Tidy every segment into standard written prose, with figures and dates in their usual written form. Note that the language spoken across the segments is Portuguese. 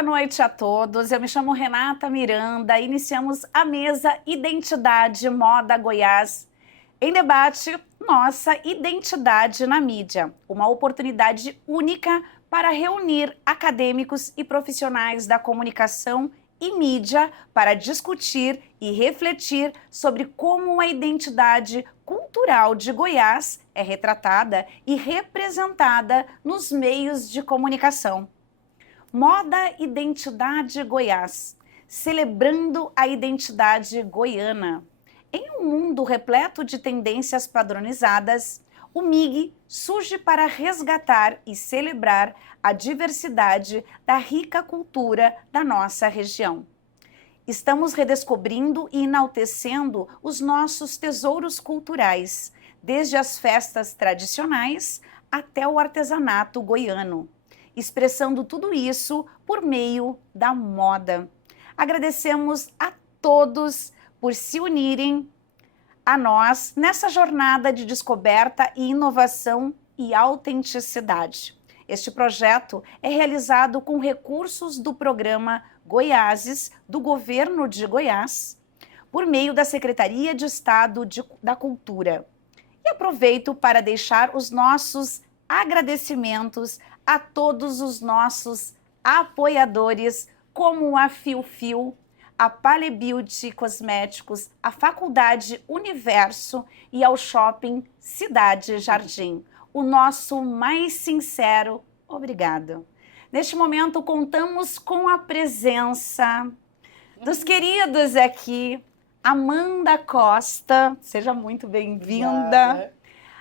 boa noite a todos. Eu me chamo Renata Miranda. Iniciamos a mesa Identidade Moda Goiás. Em debate, nossa identidade na mídia. Uma oportunidade única para reunir acadêmicos e profissionais da comunicação e mídia para discutir e refletir sobre como a identidade cultural de Goiás é retratada e representada nos meios de comunicação. Moda Identidade Goiás, celebrando a identidade goiana. Em um mundo repleto de tendências padronizadas, o MIG surge para resgatar e celebrar a diversidade da rica cultura da nossa região. Estamos redescobrindo e enaltecendo os nossos tesouros culturais, desde as festas tradicionais até o artesanato goiano, expressando tudo isso por meio da moda. Agradecemos a todos por se unirem a nós nessa jornada de descoberta e inovação e autenticidade. Este projeto é realizado com recursos do programa Goiáses do Governo de Goiás, por meio da Secretaria de Estado da Cultura. E aproveito para deixar os nossos agradecimentos a todos os nossos apoiadores, como a Fio Fio, a Pale Beauty Cosméticos, a Faculdade Universo e ao Shopping Cidade Jardim. O nosso mais sincero obrigado. Neste momento, contamos com a presença dos queridos aqui, Amanda Costa, seja muito bem-vinda.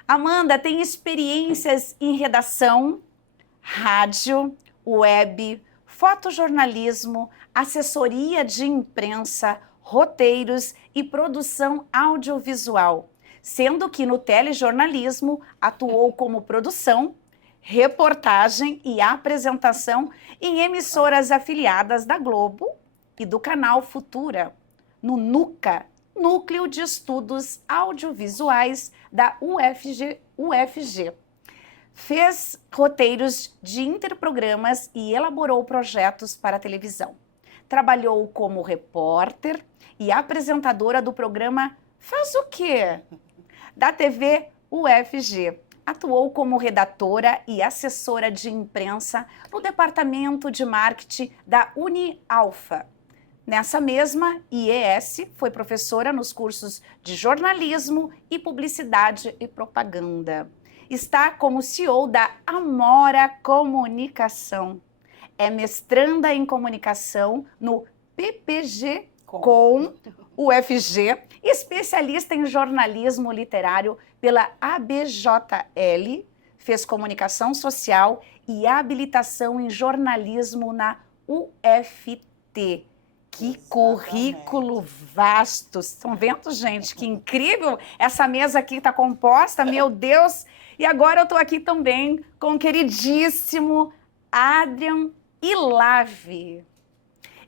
Amanda tem experiências em redação, rádio, web, fotojornalismo, assessoria de imprensa, roteiros e produção audiovisual, sendo que no telejornalismo atuou como produção, reportagem e apresentação em emissoras afiliadas da Globo e do canal Futura, no NUCA, Núcleo de Estudos Audiovisuais da UFG. Fez roteiros de interprogramas e elaborou projetos para a televisão. Trabalhou como repórter e apresentadora do programa Faz o Quê? Da TV UFG. Atuou como redatora e assessora de imprensa no departamento de marketing da Unialfa. Nessa mesma IES, foi professora nos cursos de jornalismo e publicidade e propaganda. Está como CEO da Amora Comunicação. É mestranda em comunicação no PPG com UFG, especialista em jornalismo literário pela ABJL, fez comunicação social e habilitação em jornalismo na UFT. Que currículo vasto! Estão vendo, gente? Que incrível! Essa mesa aqui está composta, meu Deus! E agora eu estou aqui também com o queridíssimo Adrian Ilave.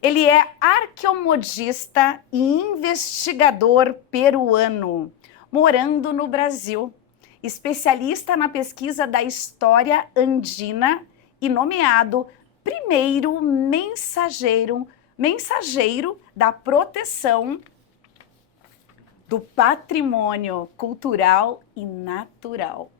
Ele é arqueomodista e investigador peruano, morando no Brasil, especialista na pesquisa da história andina e nomeado primeiro mensageiro da proteção do patrimônio cultural e natural.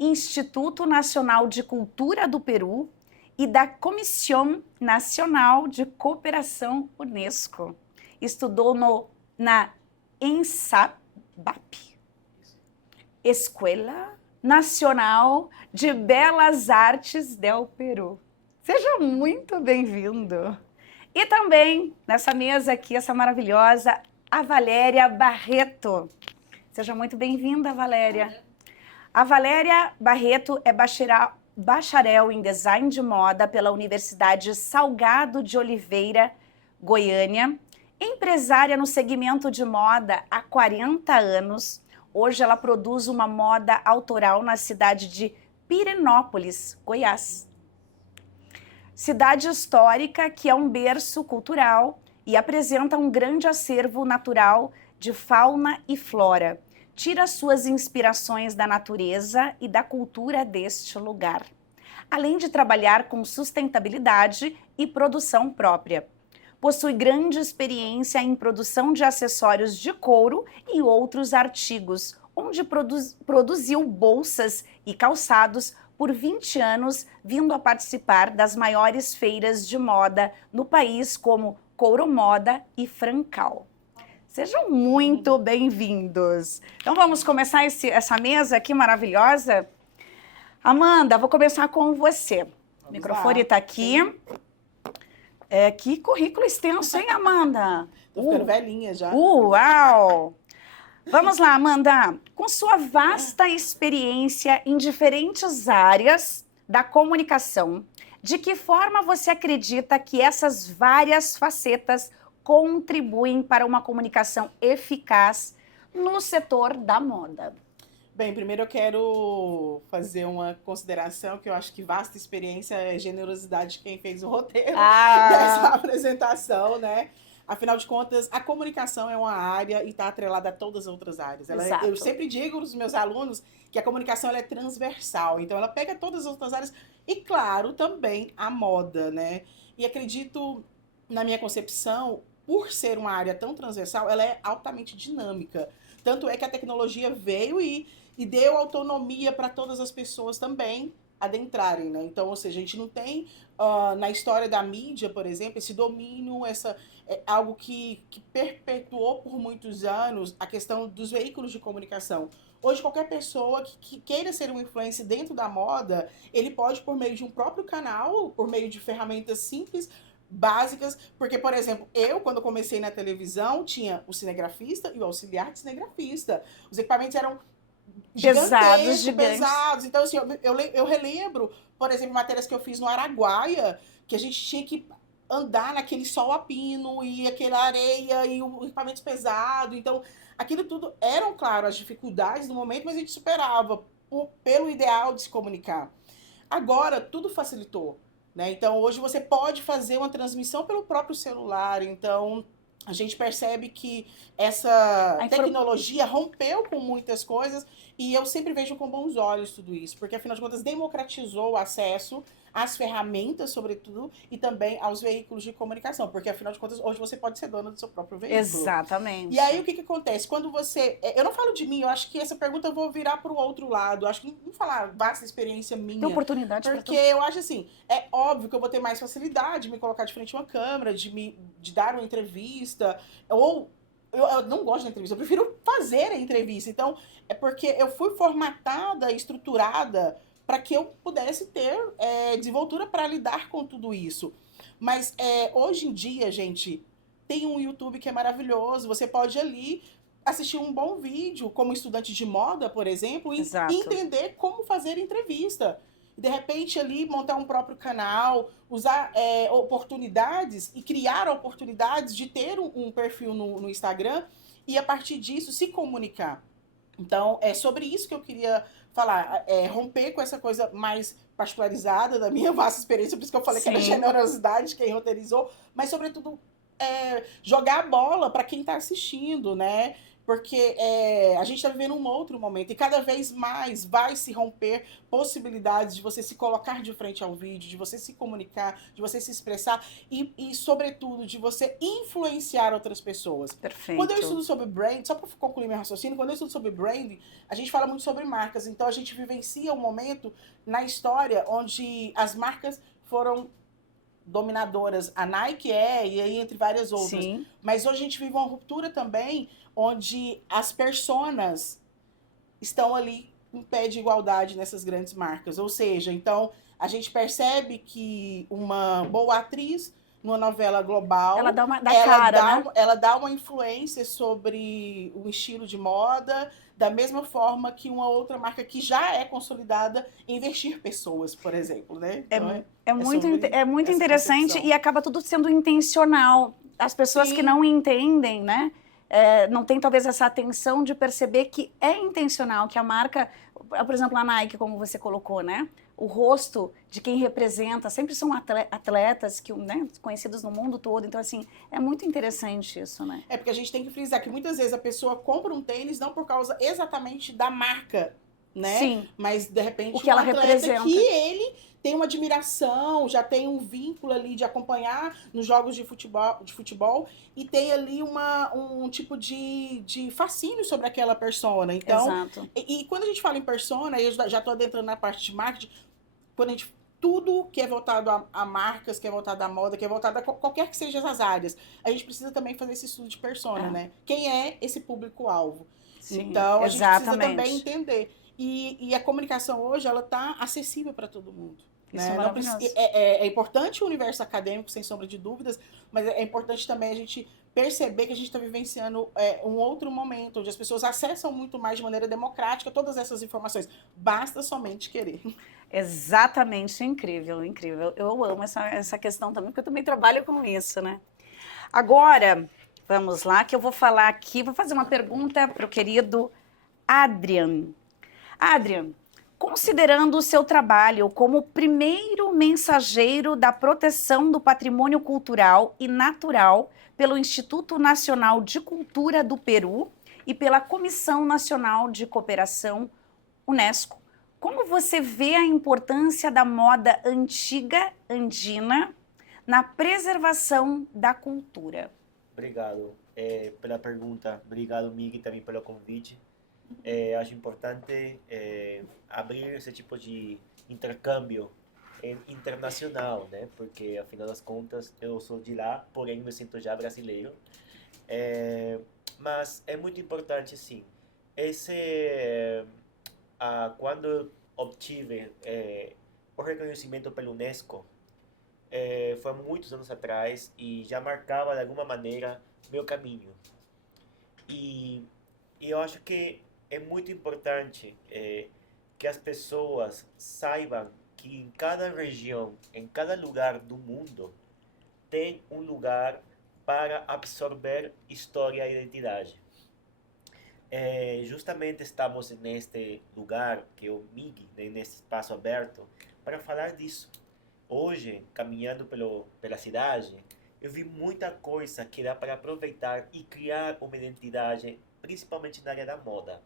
Instituto Nacional de Cultura do Peru e da Comissão Nacional de Cooperação Unesco. Estudou na ENSABAP, Escola Nacional de Belas Artes del Peru. Seja muito bem-vindo. E também, nessa mesa aqui, essa maravilhosa, a Valéria Barreto. Seja muito bem-vinda, Valéria. A Valéria Barreto é bacharel em Design de Moda pela Universidade Salgado de Oliveira, Goiânia, empresária no segmento de moda há 40 anos. Hoje ela produz uma moda autoral na cidade de Pirenópolis, Goiás. Cidade histórica que é um berço cultural e apresenta um grande acervo natural de fauna e flora. Tira suas inspirações da natureza e da cultura deste lugar. além de trabalhar com sustentabilidade e produção própria. Possui grande experiência em produção de acessórios de couro e outros artigos, onde produziu bolsas e calçados por 20 anos, vindo a participar das maiores feiras de moda no país, como Couro Moda e Francal. Sejam muito bem-vindos. Então vamos começar essa mesa aqui maravilhosa? Amanda, vou começar com você. O microfone está aqui. Que currículo extenso, hein, Amanda? Tô ficando velhinha já. Uau! Vamos lá, Amanda. Com sua vasta experiência em diferentes áreas da comunicação, de que forma você acredita que essas várias facetas contribuem para uma comunicação eficaz no setor da moda? Bem, primeiro eu quero fazer uma consideração que eu acho que vasta experiência é generosidade de quem fez o roteiro dessa apresentação, né? Afinal de contas, a comunicação é uma área e está atrelada a todas as outras áreas. Eu sempre digo aos meus alunos que a comunicação ela é transversal, então ela pega todas as outras áreas e, claro, também a moda, né? E acredito, na minha concepção, por ser uma área tão transversal, ela é altamente dinâmica. Tanto é que a tecnologia veio e deu autonomia para todas as pessoas também adentrarem, né? Então, ou seja, a gente não tem, na história da mídia, por exemplo, esse domínio, algo que perpetuou por muitos anos a questão dos veículos de comunicação. Hoje, qualquer pessoa que queira ser um influencer dentro da moda, ele pode, por meio de um próprio canal, por meio de ferramentas simples, básicas, porque, por exemplo, quando comecei na televisão, tinha o cinegrafista e o auxiliar de cinegrafista. Os equipamentos eram pesados. Então, assim, eu relembro, por exemplo, matérias que eu fiz no Araguaia, que a gente tinha que andar naquele sol a pino, e aquela areia, e o equipamento pesado. Então, aquilo tudo eram, claro, as dificuldades do momento, mas a gente superava pelo ideal de se comunicar. Agora, tudo facilitou, né? Então, hoje você pode fazer uma transmissão pelo próprio celular. Então, a gente percebe que essa tecnologia rompeu com muitas coisas e eu sempre vejo com bons olhos tudo isso, porque afinal de contas democratizou o acesso às ferramentas, sobretudo, e também aos veículos de comunicação, porque afinal de contas hoje você pode ser dona do seu próprio veículo. Exatamente. E aí o que acontece? Quando você... Eu não falo de mim, eu acho que essa pergunta eu vou virar para o outro lado, eu acho que não falar vasta experiência minha. Tem oportunidade porque eu acho assim, é óbvio que eu vou ter mais facilidade de me colocar de frente a uma câmera, de dar uma entrevista, ou eu não gosto de entrevista, eu prefiro fazer a entrevista. Então, é porque eu fui formatada, estruturada para que eu pudesse ter desenvoltura para lidar com tudo isso. Mas hoje em dia, gente, tem um YouTube que é maravilhoso, você pode ali assistir um bom vídeo como estudante de moda, por exemplo, e entender como fazer entrevista. De repente, ali, montar um próprio canal, usar oportunidades e criar oportunidades de ter um perfil no Instagram e, a partir disso, se comunicar. Então, é sobre isso que eu queria falar. Romper com essa coisa mais particularizada da minha vasta experiência, por isso que eu falei que era generosidade quem roteirizou, mas, sobretudo, jogar a bola para quem está assistindo, né? Porque a gente está vivendo um outro momento e cada vez mais vai se romper possibilidades de você se colocar de frente ao vídeo, de você se comunicar, de você se expressar e sobretudo, de você influenciar outras pessoas. Perfeito. Quando eu estudo sobre brand, só para concluir meu raciocínio, quando eu estudo sobre branding, a gente fala muito sobre marcas. Então, a gente vivencia um momento na história onde as marcas foram dominadoras. A Nike e aí entre várias outras. Sim. Mas hoje a gente vive uma ruptura também onde as personas estão ali em pé de igualdade nessas grandes marcas. Ou seja, então a gente percebe que uma boa atriz numa novela global, ela dá ela dá uma influência sobre o estilo de moda, da mesma forma que uma outra marca que já é consolidada investir pessoas, por exemplo, né? Então, é muito interessante concepção. E acaba tudo sendo intencional. As pessoas que não entendem, né? Não tem talvez essa atenção de perceber que é intencional, que a marca, por exemplo, a Nike, como você colocou, né? O rosto de quem representa sempre são atletas que, né, conhecidos no mundo todo. Então, assim, é muito interessante isso, né? Porque a gente tem que frisar que muitas vezes a pessoa compra um tênis não por causa exatamente da marca né? Sim. Mas, de repente, O que ela representa. que ele tem uma admiração, já tem um vínculo ali de acompanhar nos jogos de futebol e tem ali um tipo de fascínio sobre aquela persona. Então, Exato. e quando a gente fala em persona, eu já estou adentrando na parte de marketing, quando a gente tudo que é voltado a marcas, que é voltado à moda, que é voltado a qualquer que seja as áreas, a gente precisa também fazer esse estudo de persona, né? Quem é esse público-alvo? Sim, Então, a gente precisa também exatamente. entender. E a comunicação hoje, ela está acessível para todo mundo. Isso Né? é maravilhoso. É importante o universo acadêmico, sem sombra de dúvidas, mas é importante também a gente perceber que a gente está vivenciando um outro momento, onde as pessoas acessam muito mais de maneira democrática todas essas informações. Basta somente querer. Exatamente, incrível, incrível. Eu amo essa questão também, porque eu também trabalho com isso, né? Agora, vamos lá, que eu vou falar aqui, vou fazer uma pergunta para o querido Adrian. Adrian, considerando o seu trabalho como primeiro mensageiro da proteção do patrimônio cultural e natural pelo Instituto Nacional de Cultura do Peru e pela Comissão Nacional de Cooperação, UNESCO, como você vê a importância da moda antiga andina na preservação da cultura? Obrigado pela pergunta. Obrigado, Migi, também pelo convite. Acho importante abrir esse tipo de intercâmbio internacional, né? Porque, afinal das contas, eu sou de lá, porém me sinto já brasileiro. Mas é muito importante, sim. Quando eu obtive o reconhecimento pela UNESCO, foi há muitos anos atrás e já marcava de alguma maneira meu caminho. E eu acho que é muito importante que as pessoas saibam que em cada região, em cada lugar do mundo, tem um lugar para absorver história e identidade. Justamente estamos neste lugar, que é o MIG, né, nesse espaço aberto, para falar disso. Hoje, caminhando pela cidade, eu vi muita coisa que dá para aproveitar e criar uma identidade, principalmente na área da moda.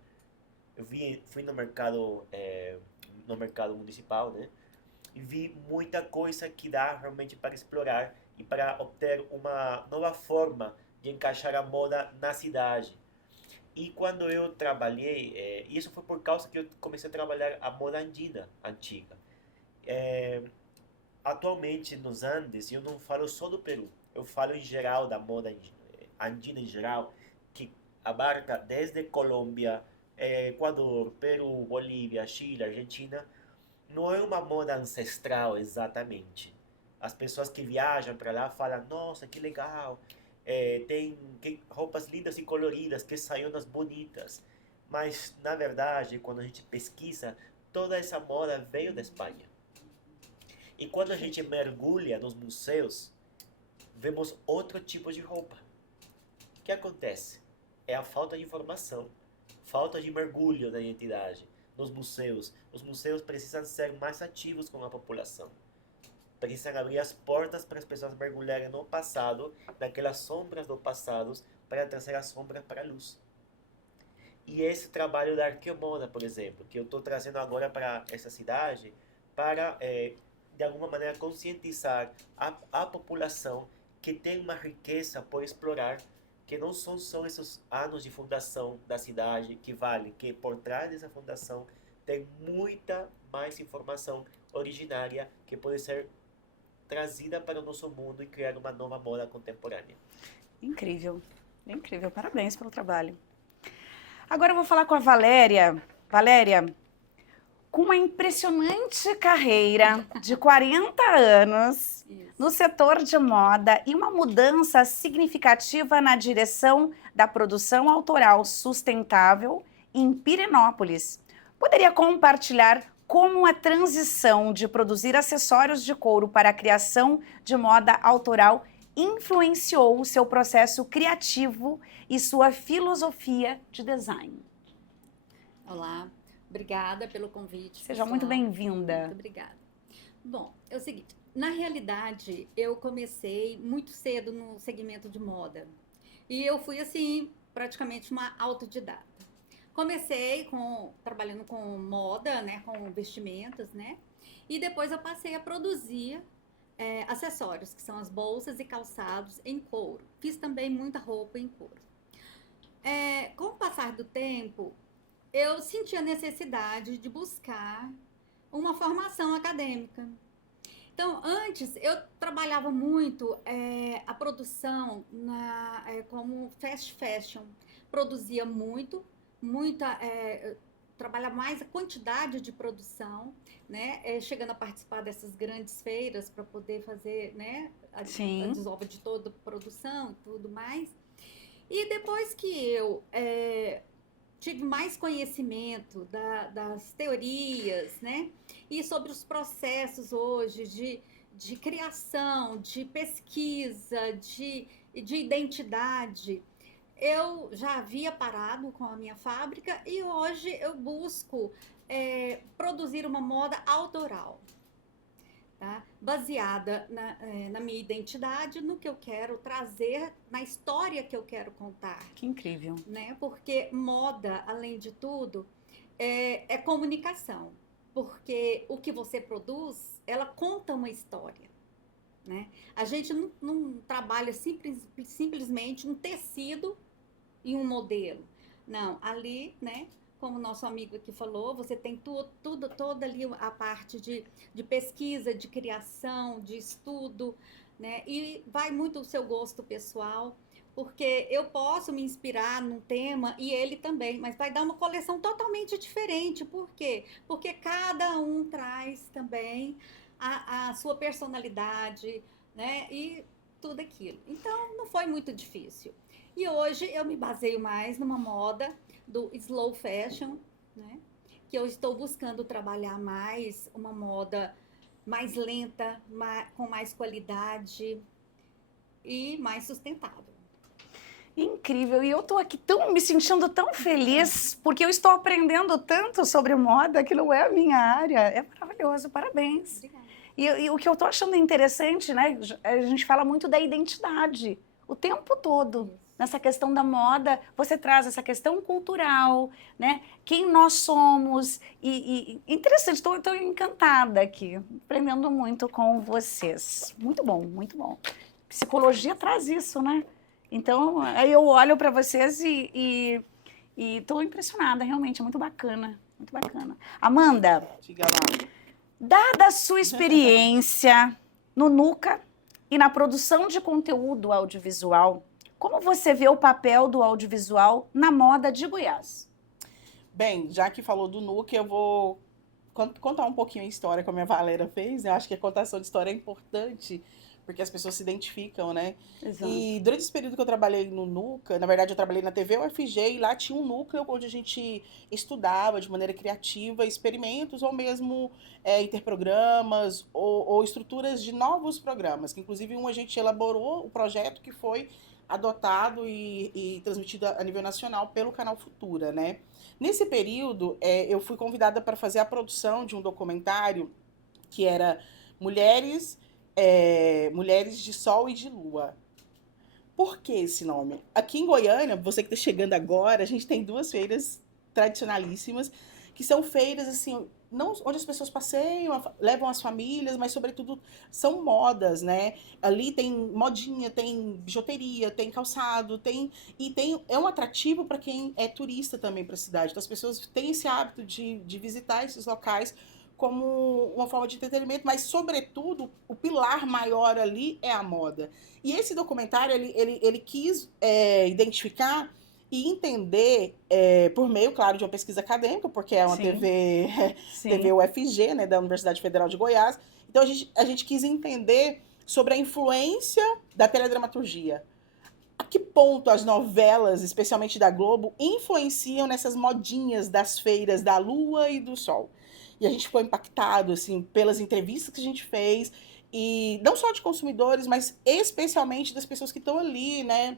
Fui no mercado municipal, né? E vi muita coisa que dá realmente para explorar e para obter uma nova forma de encaixar a moda na cidade. E quando eu trabalhei, isso foi por causa que eu comecei a trabalhar a moda andina antiga. Atualmente nos Andes, eu não falo só do Peru, eu falo em geral da moda andina em geral, que abarca desde Colômbia, Equador, Peru, Bolívia, Chile, Argentina. Não é uma moda ancestral exatamente. As pessoas que viajam para lá falam, nossa, que legal, tem roupas lindas e coloridas, que saionas bonitas. Mas, na verdade, quando a gente pesquisa, toda essa moda veio da Espanha. E quando a gente mergulha nos museus, vemos outro tipo de roupa. O que acontece? É a falta de informação, falta de mergulho na identidade. Nos museus, os museus precisam ser mais ativos com a população. Precisam abrir as portas para as pessoas mergulharem no passado, naquelas sombras do passado, para trazer as sombras para a luz. E esse trabalho da arqueomoda, por exemplo, que eu estou trazendo agora para essa cidade, para de alguma maneira conscientizar a população que tem uma riqueza por explorar, que não são só esses anos de fundação da cidade que valem, que por trás dessa fundação tem muita mais informação originária que pode ser trazida para o nosso mundo e criar uma nova moda contemporânea. Incrível, incrível. Parabéns pelo trabalho. Agora eu vou falar com a Valéria. Valéria, com uma impressionante carreira de 40 anos no setor de moda e uma mudança significativa na direção da produção autoral sustentável em Pirenópolis, poderia compartilhar como a transição de produzir acessórios de couro para a criação de moda autoral influenciou o seu processo criativo e sua filosofia de design? Olá, obrigada pelo convite. Seja pessoal. muito bem-vinda. Muito obrigada. Bom, é o seguinte, na realidade, eu comecei muito cedo no segmento de moda. E eu fui, assim, praticamente uma autodidata. Comecei trabalhando com moda, né, com vestimentos, né? E depois eu passei a produzir acessórios, que são as bolsas e calçados em couro. Fiz também muita roupa em couro. Com o passar do tempo, eu senti a necessidade de buscar uma formação acadêmica. Então, antes, eu trabalhava muito a produção como fast fashion. Produzia trabalhava mais a quantidade de produção, né? Chegando a participar dessas grandes feiras para poder fazer, né? A desova de toda a produção e tudo mais. E depois que eu tive mais conhecimento das teorias, né? E sobre os processos hoje de criação, de pesquisa, de identidade, eu já havia parado com a minha fábrica e hoje eu busco produzir uma moda autoral, tá? Baseada na minha identidade, no que eu quero trazer, na história que eu quero contar. Que incrível. Né? Porque moda, além de tudo, é comunicação. Porque o que você produz, ela conta uma história. Né? A gente não trabalha simplesmente um tecido e um modelo. Não, ali, né, como o nosso amigo aqui falou, você tem toda ali a parte de pesquisa, de criação, de estudo, né? E vai muito o seu gosto pessoal, porque eu posso me inspirar num tema e ele também, mas vai dar uma coleção totalmente diferente. Por quê? Porque cada um traz também a sua personalidade, né? E tudo aquilo. Então, não foi muito difícil. E hoje eu me baseio mais numa moda do slow fashion, né? Que eu estou buscando trabalhar mais uma moda mais lenta, com mais qualidade e mais sustentável. Incrível. E eu tô aqui me sentindo tão feliz, porque eu estou aprendendo tanto sobre moda que não é a minha área. É maravilhoso, parabéns. Obrigada. E o que eu tô achando interessante, né? A gente fala muito da identidade o tempo todo. Isso. Nessa questão da moda, você traz essa questão cultural, né? Quem nós somos. Interessante, estou encantada aqui, aprendendo muito com vocês. Muito bom, muito bom. Psicologia traz isso, né? Então, aí eu olho para vocês e estou impressionada, realmente, é muito bacana, muito bacana. Amanda, Diga lá. dada a sua experiência no NUCA e na produção de conteúdo audiovisual, como você vê o papel do audiovisual na moda de Goiás? Bem, já que falou do NUC, eu vou contar um pouquinho a história que a minha Valéria fez. Eu acho que a contação de história é importante, porque as pessoas se identificam, né? Exato. E durante esse período que eu trabalhei no NUCA, na verdade eu trabalhei na TV UFG, e lá tinha um núcleo onde a gente estudava de maneira criativa experimentos ou mesmo interprogramas ou estruturas de novos programas, que inclusive a gente elaborou o projeto que foi adotado e transmitido a nível nacional pelo canal Futura, né? Nesse período, eu fui convidada para fazer a produção de um documentário que era Mulheres de Sol e de Lua. Por que esse nome? Aqui em Goiânia, você que está chegando agora, a gente tem 2 feiras tradicionalíssimas, que são feiras, assim, não onde as pessoas passeiam, levam as famílias, mas, sobretudo, são modas, né? Ali tem modinha, tem bijuteria, tem calçado, é um atrativo para quem é turista também para a cidade. Então, as pessoas têm esse hábito de visitar esses locais como uma forma de entretenimento, mas, sobretudo, o pilar maior ali é a moda. E esse documentário, ele quis identificar e entender, por meio, claro, de uma pesquisa acadêmica, porque é uma Sim. TV UFG, né, da Universidade Federal de Goiás. Então, a gente quis entender sobre a influência da teledramaturgia. A que ponto as novelas, especialmente da Globo, influenciam nessas modinhas das feiras da Lua e do Sol? E a gente ficou impactado, assim, pelas entrevistas que a gente fez, e não só de consumidores, mas especialmente das pessoas que estão ali, né?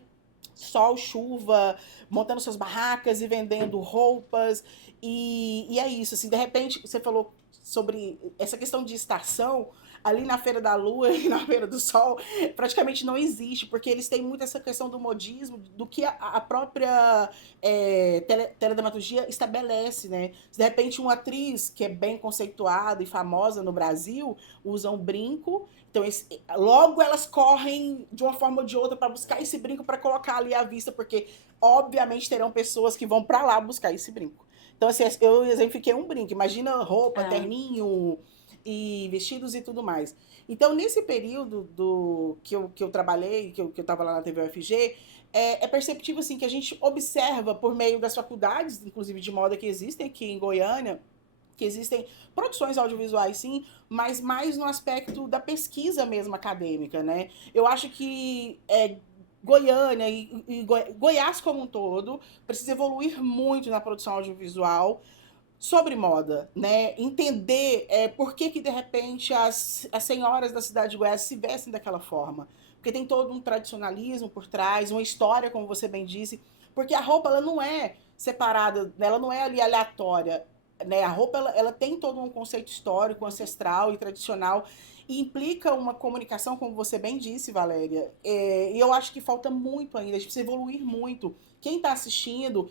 Sol, chuva, montando suas barracas e vendendo roupas. E é isso, assim, de repente, você falou sobre essa questão de estação. ali na Feira da Lua e na Feira do Sol, praticamente não existe, porque eles têm muito essa questão do modismo, do que a própria teledramaturgia estabelece, né? Se de repente uma atriz que é bem conceituada e famosa no Brasil usa um brinco, então logo elas correm de uma forma ou de outra para buscar esse brinco para colocar ali à vista, porque obviamente terão pessoas que vão para lá buscar esse brinco. Então, assim, eu exemplifiquei um brinco. Imagina roupa, terninho e vestidos e tudo mais. Então, nesse período que eu trabalhei, que eu estava lá na TV UFG, é perceptível, assim, que a gente observa por meio das faculdades, inclusive de moda que existem aqui em Goiânia, que existem produções audiovisuais, sim, mas mais no aspecto da pesquisa mesmo acadêmica, né? Eu acho que Goiânia e Goiás como um todo precisa evoluir muito na produção audiovisual sobre moda, né? Entender por que de repente as senhoras da cidade de Goiás se vestem daquela forma. Porque tem todo um tradicionalismo por trás, uma história, como você bem disse, porque a roupa ela não é separada, ela não é ali aleatória, né? A roupa ela tem todo um conceito histórico, ancestral e tradicional, e implica uma comunicação, como você bem disse, Valéria. E eu acho que falta muito ainda, a gente precisa evoluir muito. Quem está assistindo,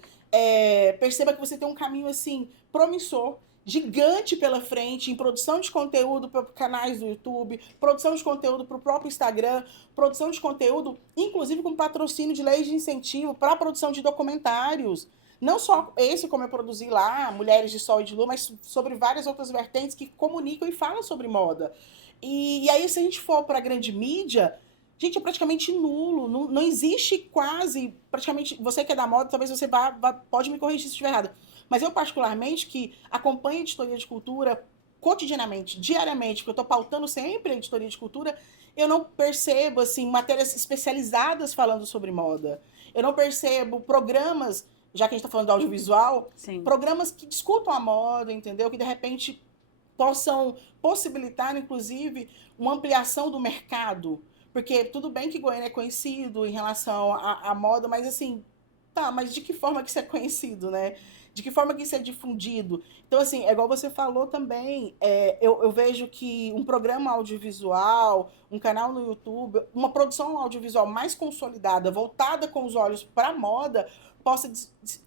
perceba que você tem um caminho assim promissor, gigante pela frente, em produção de conteúdo para canais do YouTube, produção de conteúdo para o próprio Instagram, produção de conteúdo, inclusive com patrocínio de leis de incentivo para a produção de documentários. Não só esse, como eu produzi lá, Mulheres de Sol e de Lua, mas sobre várias outras vertentes que comunicam e falam sobre moda. E aí, se a gente for para a grande mídia, gente, é praticamente nulo. Não existe quase, praticamente, você que é da moda, talvez você pode me corrigir se estiver errado. Mas eu, particularmente, que acompanho a editoria de cultura cotidianamente, diariamente, porque eu estou pautando sempre a editoria de cultura, eu não percebo, assim, matérias especializadas falando sobre moda. Eu não percebo programas, já que a gente está falando do audiovisual, Sim. programas que discutam a moda, entendeu? Que, de repente, possam possibilitar, inclusive, uma ampliação do mercado. Porque tudo bem que Goiânia é conhecido em relação à moda, mas assim, tá, mas de que forma que isso é conhecido, né? De que forma que isso é difundido? Então, assim, é igual você falou também, eu vejo que um programa audiovisual, um canal no YouTube, uma produção audiovisual mais consolidada, voltada com os olhos para a moda, possa,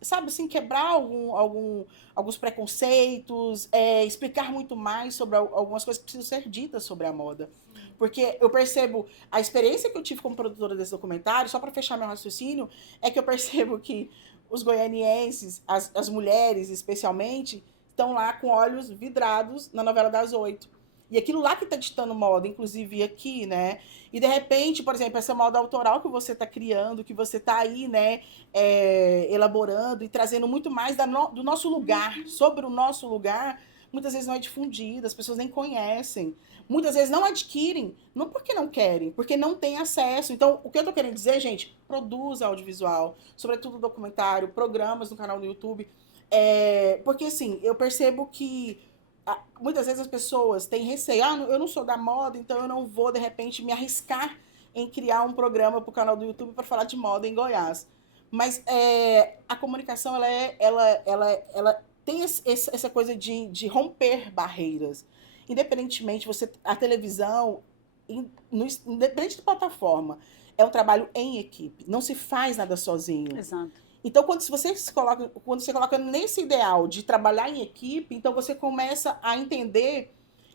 sabe assim, quebrar alguns preconceitos, explicar muito mais sobre algumas coisas que precisam ser ditas sobre a moda. Porque eu percebo, a experiência que eu tive como produtora desse documentário, só para fechar meu raciocínio, é que eu percebo que os goianienses, as mulheres especialmente, estão lá com olhos vidrados na novela das 8. E aquilo lá que está ditando moda, inclusive aqui, né? E de repente, por exemplo, essa moda autoral que você está criando, que você está aí, né, elaborando e trazendo muito mais do nosso lugar, sobre o nosso lugar, muitas vezes não é difundida, as pessoas nem conhecem. Muitas vezes não adquirem, não porque não querem, porque não têm acesso. Então, o que eu tô querendo dizer, gente, produza audiovisual, sobretudo documentário, programas no canal do YouTube. Porque, assim, eu percebo que muitas vezes as pessoas têm receio. Eu não sou da moda, então eu não vou, de repente, me arriscar em criar um programa para o canal do YouTube para falar de moda em Goiás. Mas a comunicação, ela tem essa coisa de romper barreiras. Independentemente, a televisão, independente da plataforma, é um trabalho em equipe. Não se faz nada sozinho. Exato. Então, quando você coloca nesse ideal de trabalhar em equipe, então você começa a entender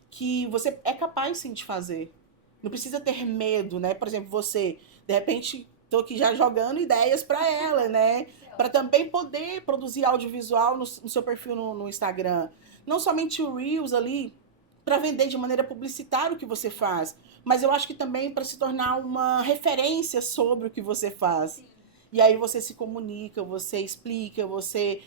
que você é capaz, sim, de fazer. Não precisa ter medo, né? Por exemplo, você, de repente, estou aqui já jogando ideias para ela, né? Para também poder produzir audiovisual no seu perfil no Instagram. Não somente o Reels ali, para vender de maneira publicitária o que você faz, mas eu acho que também para se tornar uma referência sobre o que você faz. Sim. E aí você se comunica, você explica, você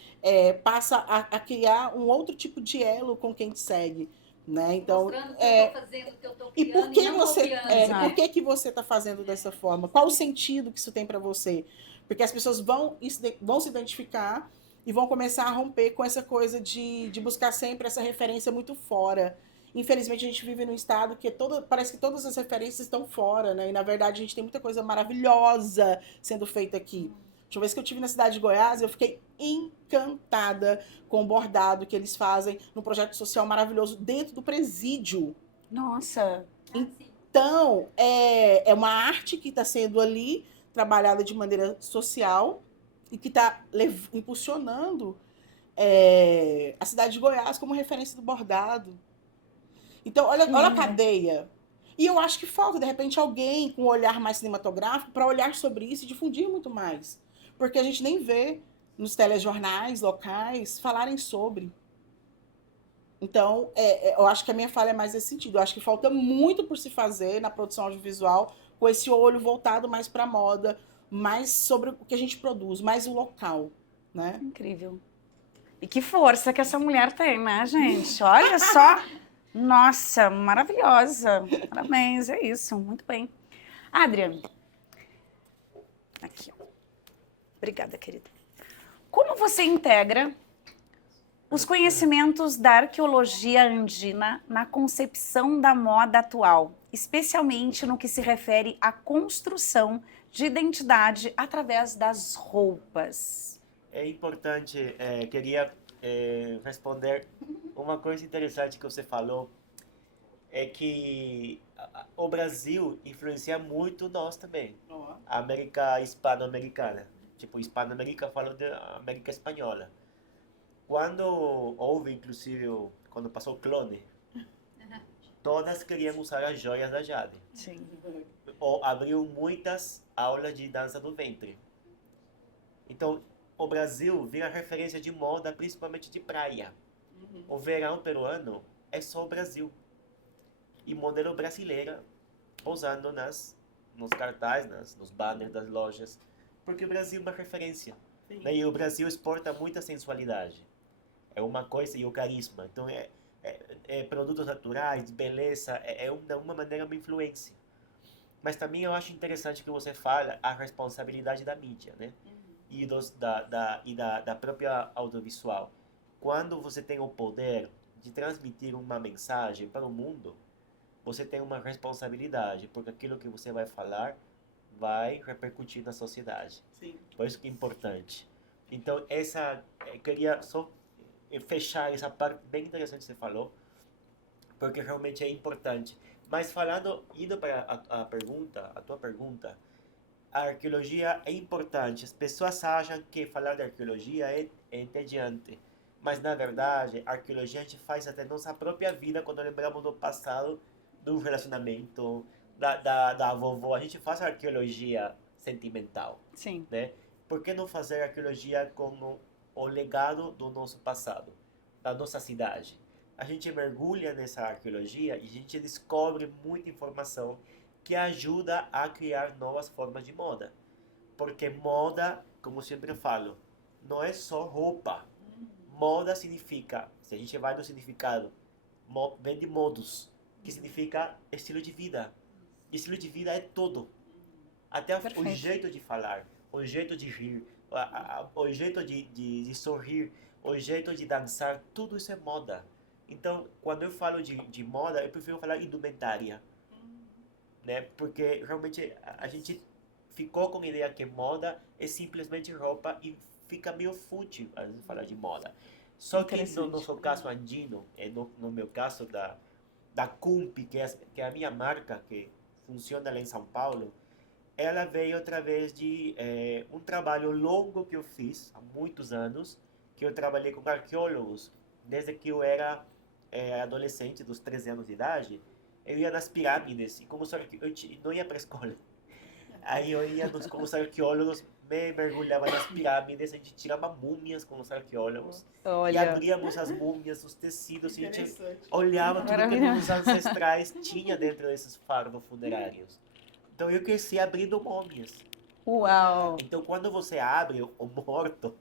passa a criar um outro tipo de elo com quem te segue. Né? Então, mostrando o que eu estou fazendo, o que eu estou criando, e por que por que você está fazendo dessa forma? Qual o sentido que isso tem para você? Porque as pessoas vão se identificar e vão começar a romper com essa coisa de buscar sempre essa referência muito fora. Infelizmente, a gente vive num estado que parece que todas as referências estão fora, né? E, na verdade, a gente tem muita coisa maravilhosa sendo feita aqui. A última vez que eu estive na cidade de Goiás, eu fiquei encantada com o bordado que eles fazem no projeto social maravilhoso dentro do presídio. Nossa! Então, é uma arte que está sendo ali trabalhada de maneira social e que está impulsionando a cidade de Goiás como referência do bordado. Então, olha a cadeia. E eu acho que falta, de repente, alguém com um olhar mais cinematográfico para olhar sobre isso e difundir muito mais. Porque a gente nem vê nos telejornais locais falarem sobre. Então, eu acho que a minha falha é mais nesse sentido. Eu acho que falta muito por se fazer na produção audiovisual com esse olho voltado mais para a moda, mais sobre o que a gente produz, mais o local, né? Incrível. E que força que essa mulher tem, né, gente? Olha só. Nossa, maravilhosa. Parabéns, é isso. Muito bem. Adriane. Aqui, ó. Obrigada, querida. Como você integra os conhecimentos da arqueologia andina na concepção da moda atual, especialmente no que se refere à construção de identidade através das roupas? É importante, queria responder uma coisa interessante que você falou, é que o Brasil influencia muito nós também, a América hispano-americana. Tipo, hispano-américa falo da América espanhola. Quando houve, inclusive, quando passou o clone, todas queriam usar as joias da Jade. Sim. Ou abriu muitas aulas de dança do ventre. Então, o Brasil vira referência de moda, principalmente de praia. O verão peruano é só o Brasil. E modelo brasileira usando nos cartazes, nos banners das lojas. Porque o Brasil é uma referência. Né? E o Brasil exporta muita sensualidade. É uma coisa, e o carisma. Então, produtos naturais, beleza, de uma maneira uma influência. Mas também eu acho interessante que você fala a responsabilidade da mídia, né? E da própria audiovisual. Quando você tem o poder de transmitir uma mensagem para o mundo, você tem uma responsabilidade, porque aquilo que você vai falar vai repercutir na sociedade. Sim. Por isso que é importante. Então, queria só fechar essa parte bem interessante que você falou, porque realmente é importante. Mas indo para a tua pergunta, a arqueologia é importante. As pessoas acham que falar de arqueologia é entediante, mas na verdade, a arqueologia a gente faz até nossa própria vida quando lembramos do passado, do relacionamento, da vovó. A gente faz a arqueologia sentimental. Sim. Né? Por que não fazer arqueologia como o legado do nosso passado, da nossa cidade? A gente mergulha nessa arqueologia e a gente descobre muita informação que ajuda a criar novas formas de moda. Porque moda, como sempre falo, não é só roupa. Moda significa, se a gente vai no significado, vem de modus, que significa estilo de vida. E estilo de vida é tudo. Até o jeito de falar, o jeito de rir, o jeito de sorrir, o jeito de dançar, tudo isso é moda. Então, quando eu falo de moda, eu prefiro falar indumentária. Né? Porque realmente a gente ficou com a ideia que moda é simplesmente roupa e fica meio fútil a gente falar de moda. Só que no nosso caso andino, no meu caso da CUMP, que é a minha marca, que funciona lá em São Paulo, ela veio através de um trabalho longo que eu fiz há muitos anos, que eu trabalhei com arqueólogos desde que eu era adolescente, dos 13 anos de idade. Eu ia nas pirâmides, e como eu não ia para a escola. Aí eu ia com os arqueólogos, mergulhava nas pirâmides, a gente tirava múmias com os arqueólogos. Olha. E abríamos as múmias, os tecidos, e a gente olhava tudo que os ancestrais tinham dentro desses fardos funerários. Então eu cresci abrindo múmias. Uau! Então quando você abre o morto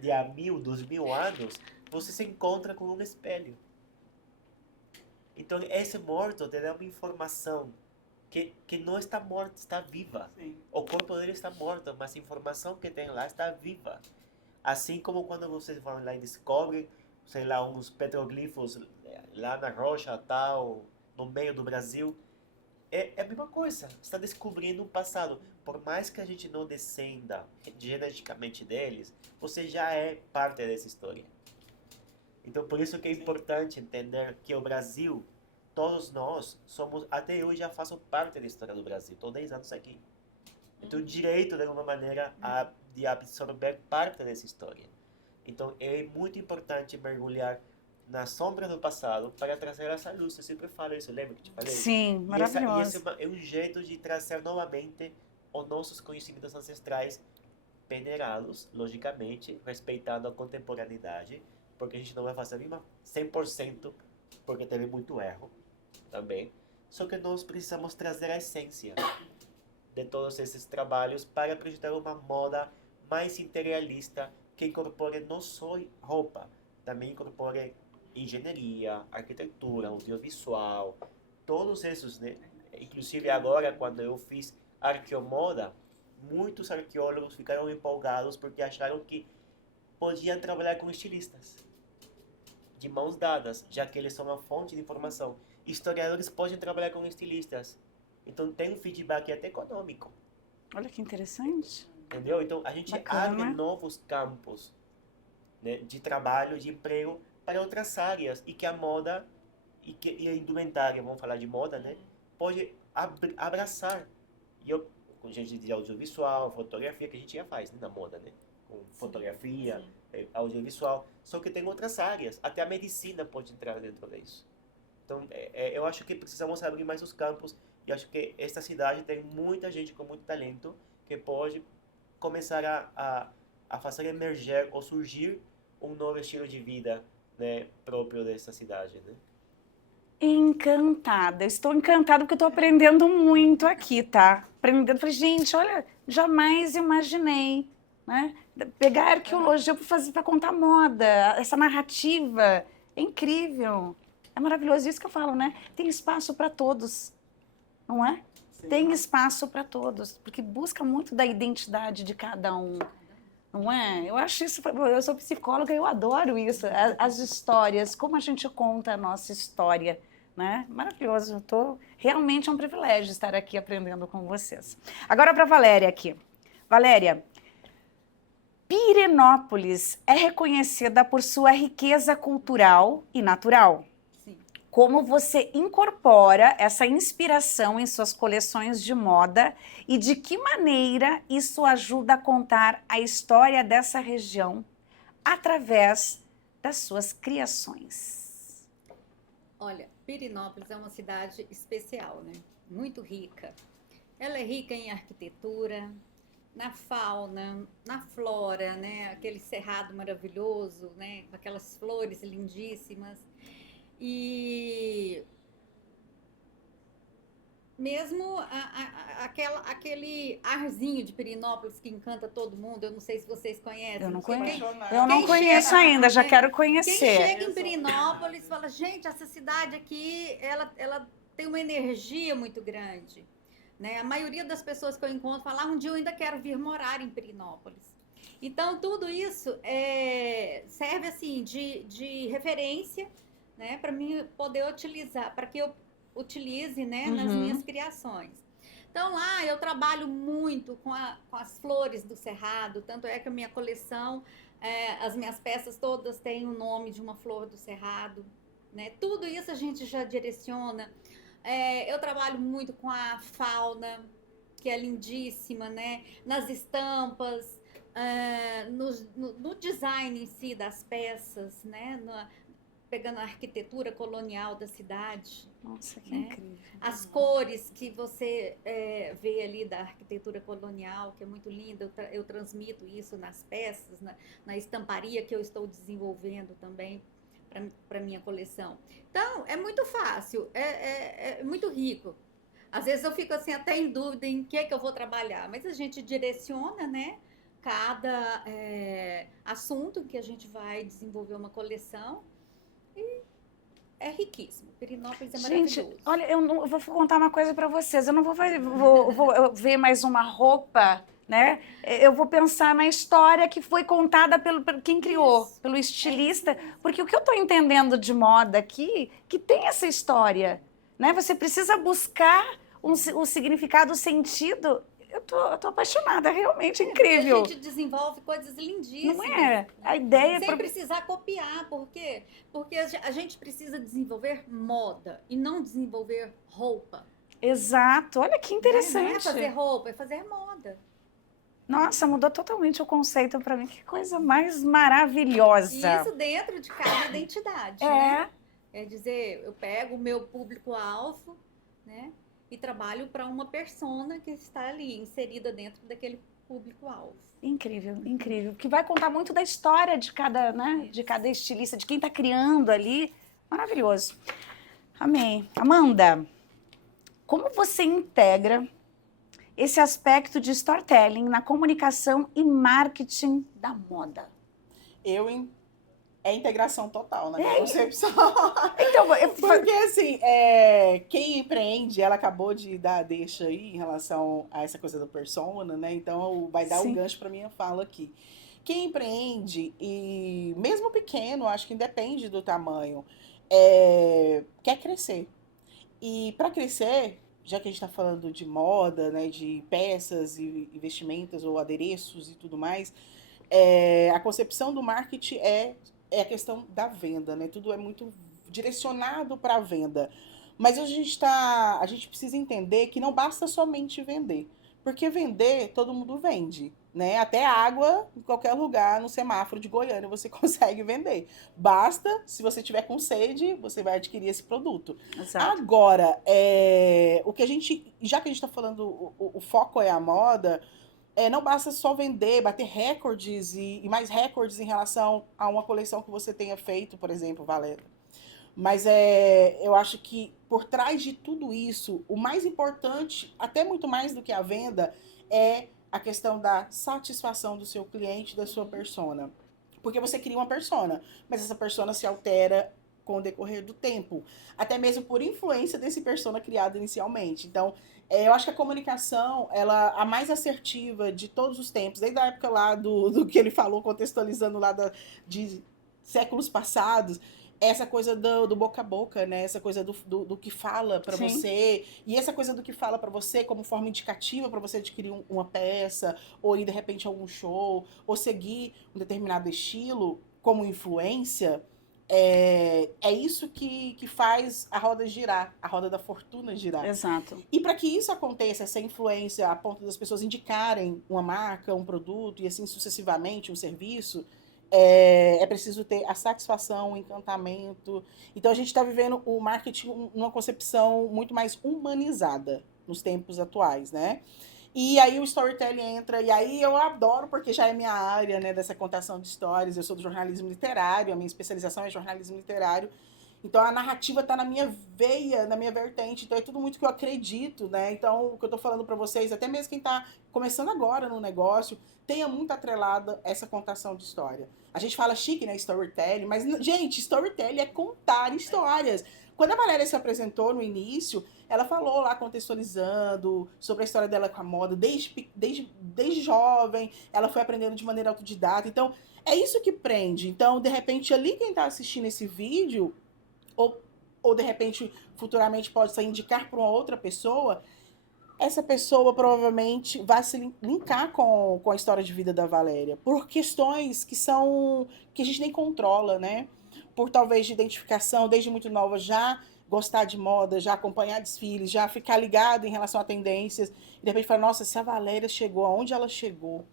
de há 1000, 2000 anos, você se encontra com um espelho. Então esse morto te dá uma informação que não está morto, está viva. Sim. O corpo dele está morto, mas a informação que tem lá está viva. Assim como quando vocês vão lá e descobrem, sei lá, uns petroglifos lá na rocha, tal, no meio do Brasil, é a mesma coisa. Você está descobrindo um passado. Por mais que a gente não descenda geneticamente deles, você já é parte dessa história. Então, por isso que é importante entender que o Brasil todos nós somos, até hoje já faço parte da história do Brasil, estou 10 anos aqui. Eu tenho direito, de alguma maneira, de absorver parte dessa história. Então, é muito importante mergulhar na sombra do passado para trazer essa luz. Eu sempre falo isso, lembra que te falei? Sim, maravilhoso. E esse é um jeito de trazer novamente os nossos conhecimentos ancestrais peneirados, logicamente, respeitando a contemporaneidade, porque a gente não vai fazer nenhuma 100%, porque teve muito erro também. Só que nós precisamos trazer a essência de todos esses trabalhos para apresentar uma moda mais integralista que incorpore não só roupa, também incorpore engenharia, arquitetura, audiovisual, todos esses, né? Inclusive agora, quando eu fiz arqueomoda, muitos arqueólogos ficaram empolgados porque acharam que podiam trabalhar com estilistas, de mãos dadas, já que eles são uma fonte de informação. Historiadores podem trabalhar com estilistas, então tem um feedback até econômico. Olha que interessante. Entendeu? Então a gente Bacana. abre novos campos, né, de trabalho, de emprego para outras áreas e que a moda e a indumentária, vamos falar de moda, né, pode abraçar. E eu, com gente de audiovisual, fotografia, que a gente já faz, né, na moda, né, com fotografia, audiovisual, só que tem outras áreas, até a medicina pode entrar dentro disso. Então eu acho que precisamos abrir mais os campos e acho que esta cidade tem muita gente com muito talento que pode começar a fazer emergir ou surgir um novo estilo de vida, né, próprio dessa cidade, né? Encantada, eu estou encantada porque eu estou aprendendo muito aqui, tá? Aprendendo, falei, gente, olha, jamais imaginei, né? Pegar a arqueologia para contar moda, essa narrativa, é incrível, é maravilhoso, isso que eu falo, né? Tem espaço para todos, não é? Sim. Tem espaço para todos, porque busca muito da identidade de cada um, não é? Eu acho isso, eu sou psicóloga, eu adoro isso, as histórias, como a gente conta a nossa história, né? Maravilhoso, realmente é um privilégio estar aqui aprendendo com vocês. Agora para a Valéria aqui. Valéria, Pirenópolis é reconhecida por sua riqueza cultural e natural. Sim. Como você incorpora essa inspiração em suas coleções de moda e de que maneira isso ajuda a contar a história dessa região através das suas criações? Olha, Pirenópolis é uma cidade especial, né? Muito rica. Ela é rica em arquitetura, na fauna, na flora, né? Aquele cerrado maravilhoso, né? Com aquelas flores lindíssimas. E mesmo aquele arzinho de Pirenópolis que encanta todo mundo, eu não sei se vocês conhecem. Eu não Quem- conheço. Apaixonada. Eu não Quem conheço chega- ainda, já quero Quem conhecer. chega em Pirenópolis fala, gente, essa cidade aqui, ela tem uma energia muito grande, né? A maioria das pessoas que eu encontro falam, um dia eu ainda quero vir morar em Pirenópolis. Então, tudo isso serve, assim, de referência, né? Para mim poder utilizar, para que eu utilize, né, nas Uhum. minhas criações. Então, lá eu trabalho muito com as flores do cerrado, tanto é que a minha coleção, as minhas peças todas têm o nome de uma flor do cerrado, né? Tudo isso a gente já direciona. Eu trabalho muito com a fauna, que é lindíssima, né? Nas estampas, no design em si das peças, né? Pegando a arquitetura colonial da cidade. Nossa, que né? incrível. As cores que você vê ali da arquitetura colonial, que é muito linda, eu transmito isso nas peças, na estamparia que eu estou desenvolvendo também para minha coleção. Então, é muito fácil, é muito rico. Às vezes eu fico assim até em dúvida em que eu vou trabalhar, mas a gente direciona, né, cada assunto que a gente vai desenvolver uma coleção e é riquíssimo. Pirenópolis é Gente, maravilhoso. olha, eu vou contar uma coisa para vocês. Eu não vou eu ver mais uma roupa, né? Eu vou pensar na história que foi contada pelo quem criou, Isso. pelo estilista, porque o que eu estou entendendo de moda aqui, que tem essa história, né? Você precisa buscar um significado, o sentido. eu tô apaixonada, realmente A incrível. gente desenvolve coisas lindíssimas. Não é? A ideia é Sem pra... precisar copiar, por quê? Porque a gente precisa desenvolver moda e não desenvolver roupa. Exato, olha que Né? Não é interessante. fazer roupa, é fazer moda. Nossa, mudou totalmente o conceito para mim. Que coisa mais E maravilhosa. isso dentro de cada identidade, É. né? Quer dizer, eu pego o meu público-alvo, né? E trabalho para uma persona que está ali, inserida dentro daquele público-alvo. Incrível, incrível. Que vai contar muito da história de cada, né? De cada estilista, de quem está criando ali. Maravilhoso. Amei. Amanda, como você integra esse aspecto de storytelling na comunicação e marketing da moda? É integração total na minha concepção. Então, Porque, assim, quem empreende, ela acabou de dar a deixa aí em relação a essa coisa do persona, né? Então, vai dar Sim. o gancho para minha fala aqui. Quem empreende, e mesmo pequeno, acho que independe do tamanho, quer crescer. E para crescer, já que a gente está falando de moda, né, de peças e vestimentas ou adereços e tudo mais, a concepção do marketing é a questão da venda, né? Tudo é muito direcionado para a venda. Mas a gente precisa entender que não basta somente vender. Porque vender, todo mundo vende, né? Até água, em qualquer lugar, no semáforo de Goiânia, você consegue vender. Basta, se você tiver com sede, você vai adquirir esse produto. Exato. Agora, o que a gente, já que a gente está falando, o foco é a moda, não basta só vender, bater recordes e mais recordes em relação a uma coleção que você tenha feito, por exemplo, Valéria. Mas eu acho que por trás de tudo isso, o mais importante, até muito mais do que a venda, é a questão da satisfação do seu cliente, da sua persona. Porque você cria uma persona, mas essa persona se altera com o decorrer do tempo. Até mesmo por influência desse persona criado inicialmente. Então, eu acho que a comunicação, ela a mais assertiva de todos os tempos, desde a época lá do que ele falou, contextualizando lá de séculos passados, essa coisa do boca a boca, né? Essa coisa do que fala para Sim. você. E essa coisa do que fala para você como forma indicativa para você adquirir uma peça, ou ir de repente a algum show, ou seguir um determinado estilo como influência. É isso que faz a roda girar, a roda da fortuna girar. Exato. E para que isso aconteça, essa influência a ponto das pessoas indicarem uma marca, um produto e assim sucessivamente, um serviço, é preciso ter a satisfação, o encantamento. Então a gente está vivendo o marketing numa concepção muito mais humanizada nos tempos atuais, né? E aí o storytelling entra, e aí eu adoro, porque já é minha área, né, dessa contação de histórias. Eu sou do jornalismo literário, a minha especialização é jornalismo literário. Então a narrativa está na minha veia, na minha vertente, então é tudo muito que eu acredito, né? Então o que eu tô falando para vocês, até mesmo quem tá começando agora no negócio, tenha muito atrelada essa contação de história. A gente fala chique, né, storytelling, mas gente, storytelling é contar histórias. Quando a Valéria se apresentou no início, ela falou lá contextualizando sobre a história dela com a moda, desde jovem, ela foi aprendendo de maneira autodidata. Então, é isso que prende. Então, de repente, ali quem está assistindo esse vídeo, ou de repente, futuramente pode se indicar para uma outra pessoa, essa pessoa provavelmente vai se linkar com a história de vida da Valéria, por questões que a gente nem controla, né? Por talvez de identificação, desde muito nova, já gostar de moda, já acompanhar desfiles, já ficar ligado em relação a tendências, e de repente falar, nossa, se a Valéria chegou aonde ela chegou,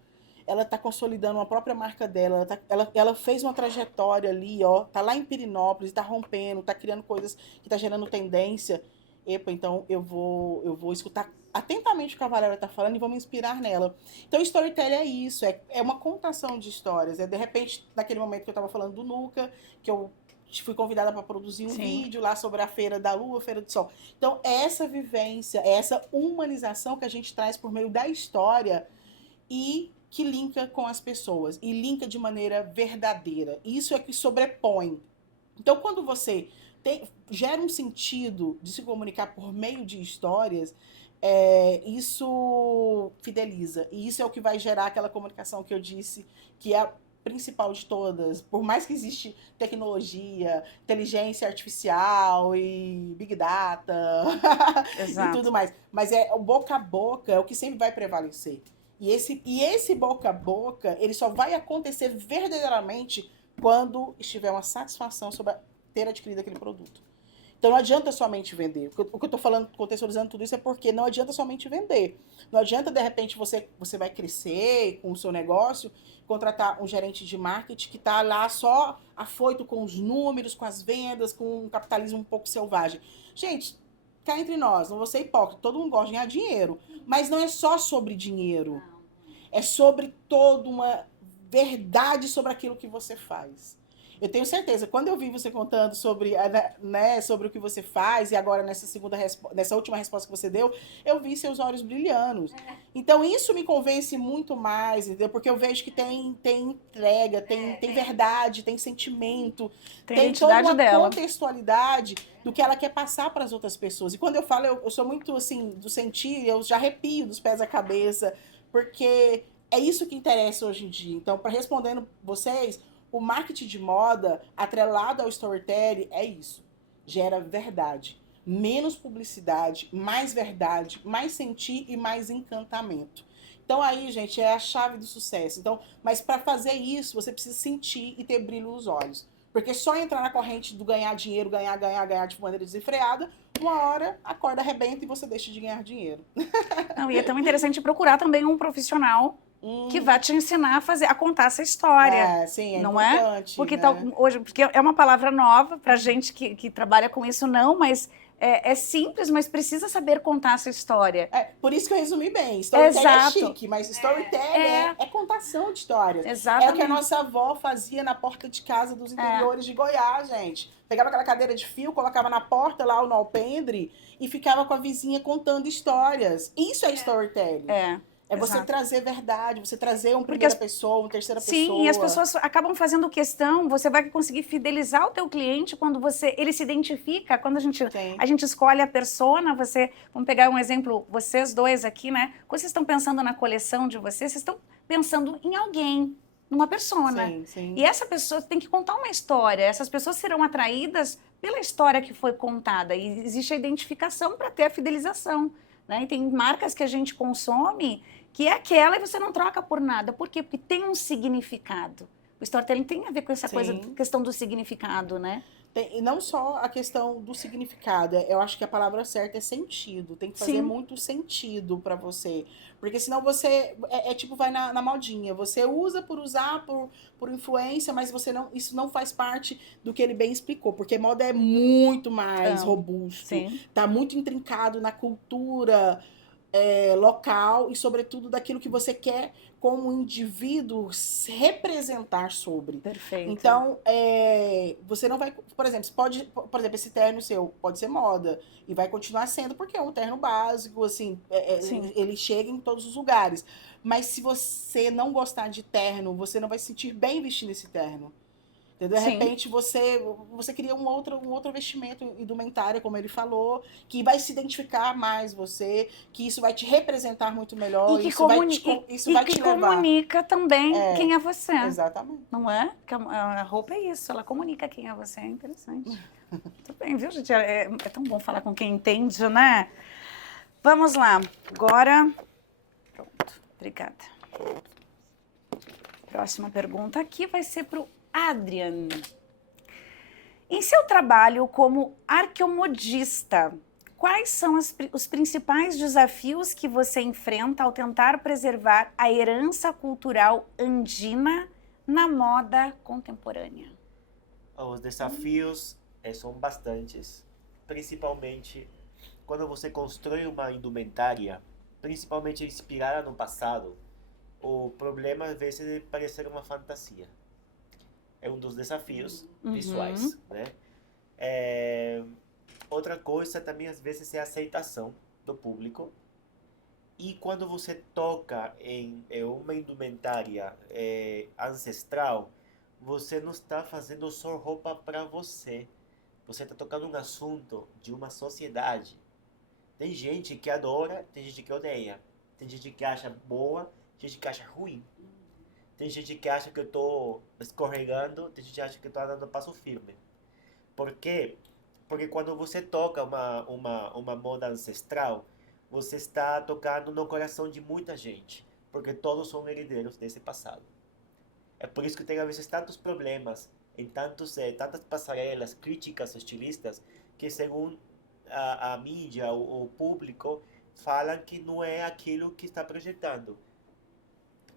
ela está consolidando uma própria marca dela, ela fez uma trajetória ali, ó, tá lá em Pirinópolis, está rompendo, está criando coisas que está gerando tendência. Epa, então eu vou escutar atentamente o que a Valéria está falando e vou me inspirar nela. Então, storytelling é isso, é uma contação de histórias. De repente, naquele momento que eu estava falando do Nuca, que eu fui convidada para produzir um vídeo lá sobre a Feira da Lua, Feira do Sol. Então, é essa vivência, é essa humanização que a gente traz por meio da história e que linka com as pessoas, e linka de maneira verdadeira. Isso é que sobrepõe. Então, quando você gera um sentido de se comunicar por meio de histórias, isso fideliza. E isso é o que vai gerar aquela comunicação que eu disse, que é principal de todas, por mais que existe tecnologia, inteligência artificial e Big Data e Exato. tudo mais, mas o boca a boca é o que sempre vai prevalecer. E esse boca a boca, ele só vai acontecer verdadeiramente quando estiver uma satisfação sobre ter adquirido aquele produto. Então não adianta somente vender. O que eu tô falando, contextualizando tudo isso, é porque não adianta somente vender. Não adianta, de repente, você vai crescer com o seu negócio, contratar um gerente de marketing que tá lá só afoito com os números, com as vendas, com um capitalismo um pouco selvagem. Gente, cá entre nós, não vou ser hipócrita, todo mundo gosta de ganhar dinheiro. Mas não é só sobre dinheiro. É sobre toda uma verdade sobre aquilo que você faz. Eu tenho certeza, quando eu vi você contando sobre, né, sobre o que você faz, e agora nessa última resposta que você deu, eu vi seus olhos brilhando. Então isso me convence muito mais, entendeu? Porque eu vejo que tem entrega, tem verdade, tem sentimento, Tem a tem toda identidade uma dela. contextualidade do que ela quer passar para as outras pessoas. E quando eu falo, eu sou muito assim, do sentir, eu já arrepio dos pés à cabeça, porque é isso que interessa hoje em dia. Então, para respondendo vocês, o marketing de moda, atrelado ao storytelling, é isso. Gera verdade. Menos publicidade, mais verdade, mais sentir e mais encantamento. Então aí, gente, é a chave do sucesso. Então, mas para fazer isso, você precisa sentir e ter brilho nos olhos. Porque só entrar na corrente do ganhar dinheiro, ganhar de maneira desenfreada, uma hora a corda arrebenta e você deixa de ganhar dinheiro. Não, e é tão interessante procurar também um profissional que vai te ensinar a contar essa história. Sim, é não importante. Porque, né? hoje, porque é uma palavra nova pra gente que trabalha com isso, não, mas é simples, mas precisa saber contar essa história. Por isso que eu resumi bem. Storytelling Exato. é chique, mas storytelling é contação de histórias. Exatamente. É o que a nossa avó fazia na porta de casa dos interiores de Goiás, gente. Pegava aquela cadeira de fio, colocava na porta lá no alpendre e ficava com a vizinha contando histórias. Isso é storytelling. É você trazer verdade, você trazer uma primeira pessoa, uma terceira pessoa. Sim, e as pessoas acabam fazendo questão, você vai conseguir fidelizar o teu cliente quando ele se identifica, quando a gente escolhe a persona, vamos pegar um exemplo, vocês dois aqui, né? Quando vocês estão pensando na coleção de vocês estão pensando em alguém, numa persona. Sim. E essa pessoa tem que contar uma história, essas pessoas serão atraídas pela história que foi contada, e existe a identificação para ter a fidelização, né? E tem marcas que a gente consome que é aquela e você não troca por nada. Por quê? Porque tem um significado. O storytelling tem a ver com essa questão do significado, né? E não só a questão do significado, eu acho que a palavra certa é sentido. Tem que fazer muito sentido pra você. Porque senão você, tipo, vai na modinha. Você usa por usar, por influência, mas isso não faz parte do que ele bem explicou. Porque moda é muito mais robusto. Tá muito intrincado na cultura local e, sobretudo, daquilo que você quer como indivíduo representar sobre. Perfeito. Então, você não vai... Por exemplo, esse terno seu pode ser moda e vai continuar sendo, porque é um terno básico, assim, ele chega em todos os lugares. Mas se você não gostar de terno, você não vai se sentir bem vestindo esse terno. De repente, você cria um outro vestimento indumentário, como ele falou, que vai se identificar mais você, que isso vai te representar muito melhor, e isso vai te levar. Comunica também quem é você. Exatamente. Não é? Porque a roupa é isso, ela comunica quem é você, é interessante. Muito bem, viu, gente? É tão bom falar com quem entende, né? Vamos lá, agora... Pronto, obrigada. Próxima pergunta aqui vai ser para o Adrian. Em seu trabalho como arqueomodista, quais são os principais desafios que você enfrenta ao tentar preservar a herança cultural andina na moda contemporânea? Os desafios são bastantes, principalmente quando você constrói uma indumentária, principalmente inspirada no passado. O problema às vezes é parecer uma fantasia. É um dos desafios visuais, né? Outra coisa também às vezes é a aceitação do público. E quando você toca em uma indumentária ancestral, você não está fazendo só roupa para você. Você está tocando um assunto de uma sociedade. Tem gente que adora, tem gente que odeia. Tem gente que acha boa, tem gente que acha ruim. Tem gente que acha que eu tô escorregando, tem gente que acha que eu tô andando passo firme. Por quê? Porque quando você toca uma moda ancestral, você está tocando no coração de muita gente, porque todos são herdeiros desse passado. É por isso que tem às vezes tantos problemas, em tantas passarelas, críticas estilistas, que segundo a mídia, o público, falam que não é aquilo que está projetando.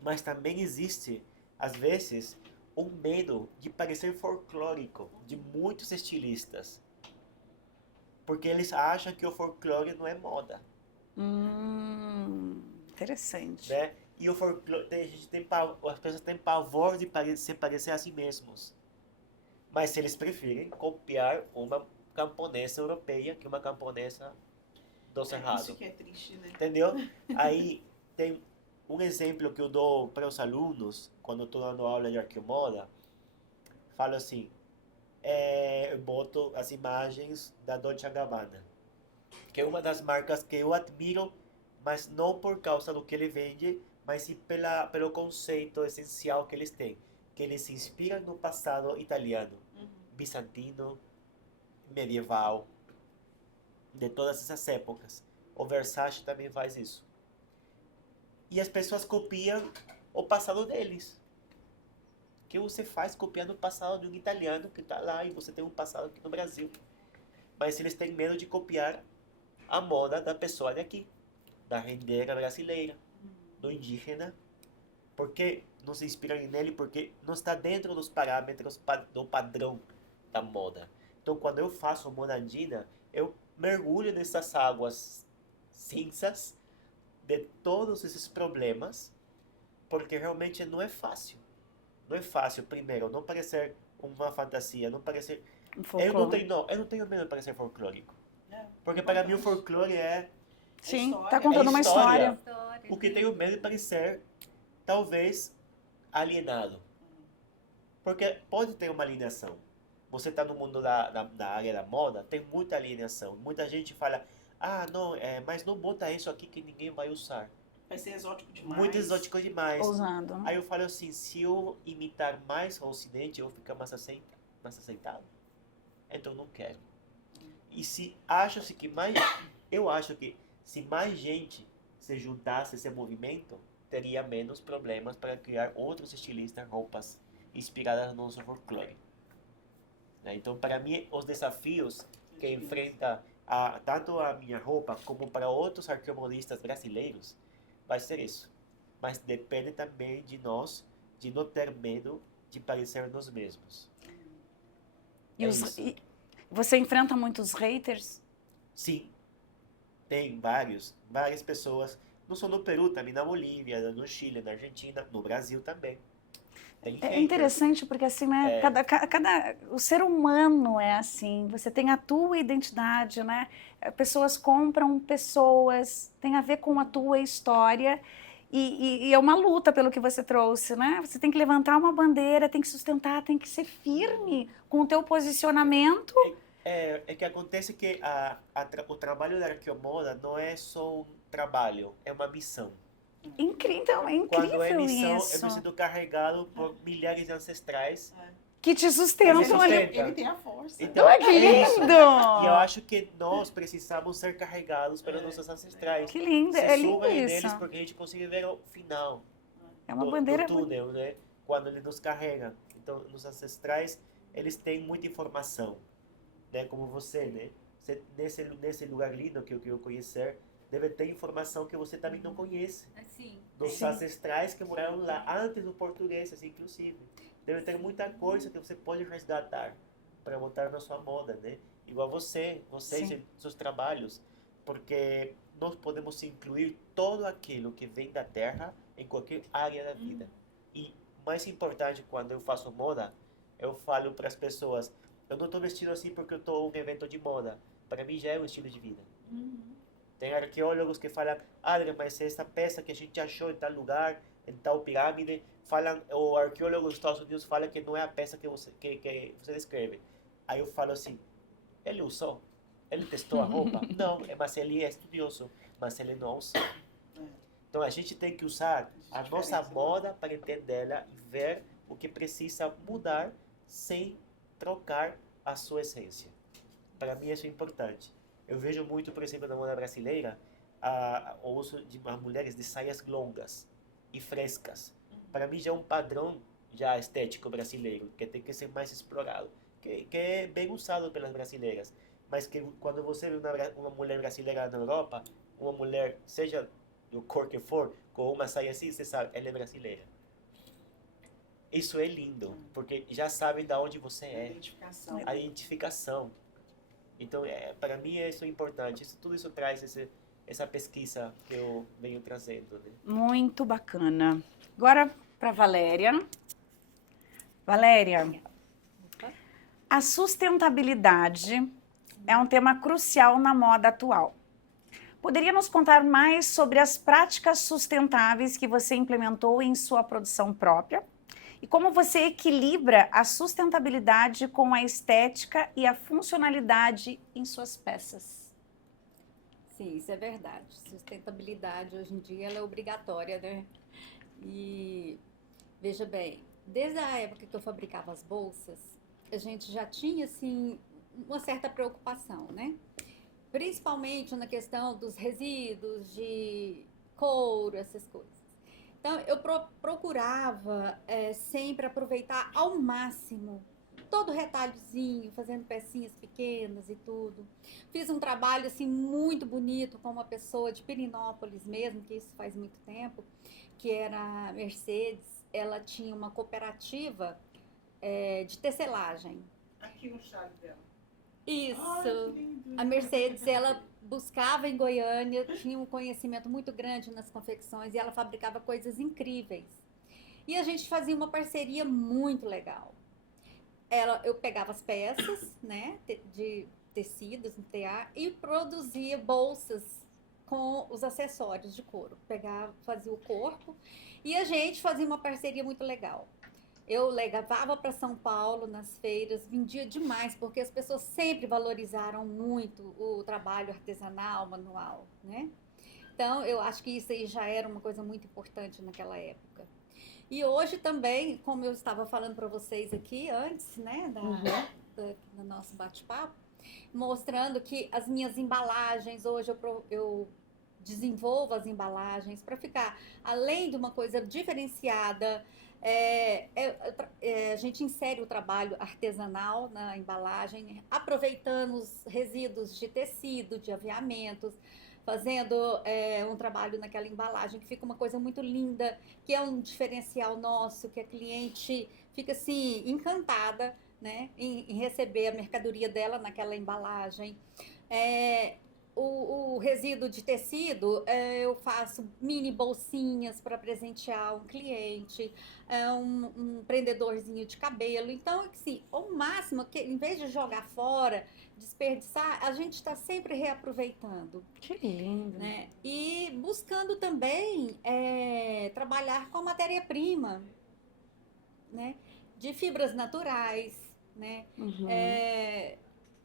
Mas também existe, às vezes, um medo de parecer folclórico de muitos estilistas. Porque eles acham que o folclore não é moda, Interessante. né? E o folclore, as pessoas têm pavor de se parecer a si mesmos. Mas eles preferem copiar uma camponesa europeia que uma camponesa do Cerrado. Isso que é triste, né? Entendeu? Aí tem um exemplo que eu dou para os alunos, quando eu estou dando aula de arqueomoda, falo assim, eu boto as imagens da Dolce & Gabbana, que é uma das marcas que eu admiro, mas não por causa do que ele vende, mas sim pelo conceito essencial que eles têm, que eles se inspiram no passado italiano, bizantino, medieval, de todas essas épocas. O Versace também faz isso. E as pessoas copiam o passado deles. O que você faz copiando o passado de um italiano que está lá e você tem um passado aqui no Brasil? Mas eles têm medo de copiar a moda da pessoa daqui, da rendeira brasileira, do indígena. Porque não se inspiram nele, porque não está dentro dos parâmetros do padrão da moda. Então, quando eu faço moda andina, eu mergulho nessas águas cinzas de todos esses problemas, porque realmente não é fácil. Não é fácil, primeiro, não parecer uma fantasia, não parecer... Eu não tenho medo de parecer folclórico. Porque para mim o folclore é... Sim, história. tá contando É uma história. história. O que tenho medo de parecer, talvez, alienado. Porque pode ter uma alienação. Você está no mundo da área da moda, tem muita alienação. Muita gente fala, não, mas não bota isso aqui que ninguém vai usar. Vai ser exótico demais. Muito exótico demais. Ousando. Aí eu falo assim, se eu imitar mais o Ocidente, eu vou ficar mais aceitado. Então não quero. E eu acho que se mais gente se juntasse a esse movimento, teria menos problemas para criar outros estilistas, roupas inspiradas no nosso folclore. Então, para mim, os desafios que enfrenta tanto a minha roupa como para outros arqueomodistas brasileiros vai ser isso. Mas depende também de nós, de não ter medo de parecer nós mesmos. E você enfrenta muitos haters? Sim, tem várias pessoas, não só no Peru, também na Bolívia, no Chile, na Argentina, no Brasil também. Tem É haters. interessante porque assim, né? O ser humano é assim. Você tem a tua identidade, né? Pessoas compram pessoas, tem a ver com a tua história e é uma luta pelo que você trouxe, né? Você tem que levantar uma bandeira, tem que sustentar, tem que ser firme com o teu posicionamento. É que acontece que o trabalho da arqueomoda não é só um trabalho, é uma missão. Incrível, é Quando é incrível missão, isso. eu me sinto carregado por milhares de ancestrais. Que te sustentam. Ele tem a força. Então, Olha que isso. lindo! E eu acho que nós precisamos ser carregados pelos nossos ancestrais. Que lindo, Se é lindo suba isso. neles porque a gente consegue ver o final É uma do bandeira túnel, né? Quando ele nos carrega. Então, os ancestrais, eles têm muita informação, né? Como você, né? Você, nesse lugar lindo que eu quero conhecer, deve ter informação que você também não conhece. Assim, Dos ancestrais que moraram lá, antes do português, assim, inclusive. Deve ter muita coisa que você pode resgatar para botar na sua moda, né? Igual vocês Sim. e seus trabalhos, porque nós podemos incluir tudo aquilo que vem da terra em qualquer área da vida. E mais importante, quando eu faço moda, eu falo para as pessoas, eu não estou vestido assim porque eu estou em um evento de moda. Para mim já é um estilo de vida. Tem arqueólogos que falam, Adrian, mas essa peça que a gente achou em tal lugar, em tal pirâmide, o arqueólogo dos Estados Unidos fala que não é a peça que você descreve. Aí eu falo assim, ele usou? Ele testou a roupa? Não, mas ele é estudioso, mas ele não usou. Então a gente tem que usar a nossa moda para entendê-la e ver o que precisa mudar sem trocar a sua essência. Para mim isso é importante. Eu vejo muito, por exemplo, na moda brasileira, o uso de mulheres de saias longas e frescas. Para mim já é um padrão já estético brasileiro, que tem que ser mais explorado, que é bem usado pelas brasileiras. Mas que quando você vê uma mulher brasileira na Europa, uma mulher, seja do cor que for, com uma saia assim, você sabe, ela é brasileira. Isso é lindo, porque já sabe de onde você é. Identificação. A identificação. Então, para mim, isso é importante. Tudo isso traz essa pesquisa que eu venho trazendo. Né? Muito bacana. Agora, para Valéria. Valéria, a sustentabilidade é um tema crucial na moda atual. Poderia nos contar mais sobre as práticas sustentáveis que você implementou em sua produção própria? E como você equilibra a sustentabilidade com a estética e a funcionalidade em suas peças? Sim, isso é verdade. Sustentabilidade hoje em dia ela é obrigatória, né? E veja bem, desde a época que eu fabricava as bolsas, a gente já tinha assim uma certa preocupação, né? Principalmente na questão dos resíduos de couro, essas coisas. Então, eu procurava sempre aproveitar ao máximo todo o retalhozinho, fazendo pecinhas pequenas e tudo. Fiz um trabalho assim muito bonito com uma pessoa de Pirinópolis mesmo, que isso faz muito tempo, que era a Mercedes. Ela tinha uma cooperativa de tecelagem. Aqui no chale dela. Isso. Ai, que lindo. A Mercedes, ela buscava em Goiânia, tinha um conhecimento muito grande nas confecções e ela fabricava coisas incríveis. E a gente fazia uma parceria muito legal. Eu pegava as peças, né, de tecidos, no tear, e produzia bolsas com os acessórios de couro. Fazia o corpo e a gente fazia uma parceria muito legal. Eu levava para São Paulo nas feiras, vendia demais, porque as pessoas sempre valorizaram muito o trabalho artesanal, manual, né? Então, eu acho que isso aí já era uma coisa muito importante naquela época. E hoje também, como eu estava falando para vocês aqui antes, né, do nosso bate-papo, mostrando que as minhas embalagens, hoje eu desenvolvo as embalagens para ficar, além de uma coisa diferenciada, a gente insere o trabalho artesanal na embalagem, aproveitando os resíduos de tecido, de aviamentos, fazendo um trabalho naquela embalagem que fica uma coisa muito linda, que é um diferencial nosso, que a cliente fica assim encantada, né, em receber a mercadoria dela naquela embalagem. O resíduo de tecido, eu faço mini bolsinhas para presentear um cliente, um prendedorzinho de cabelo. Então, assim, o máximo, que em vez de jogar fora, desperdiçar, a gente está sempre reaproveitando. Que lindo. Né? E buscando também trabalhar com a matéria-prima, né? De fibras naturais, né?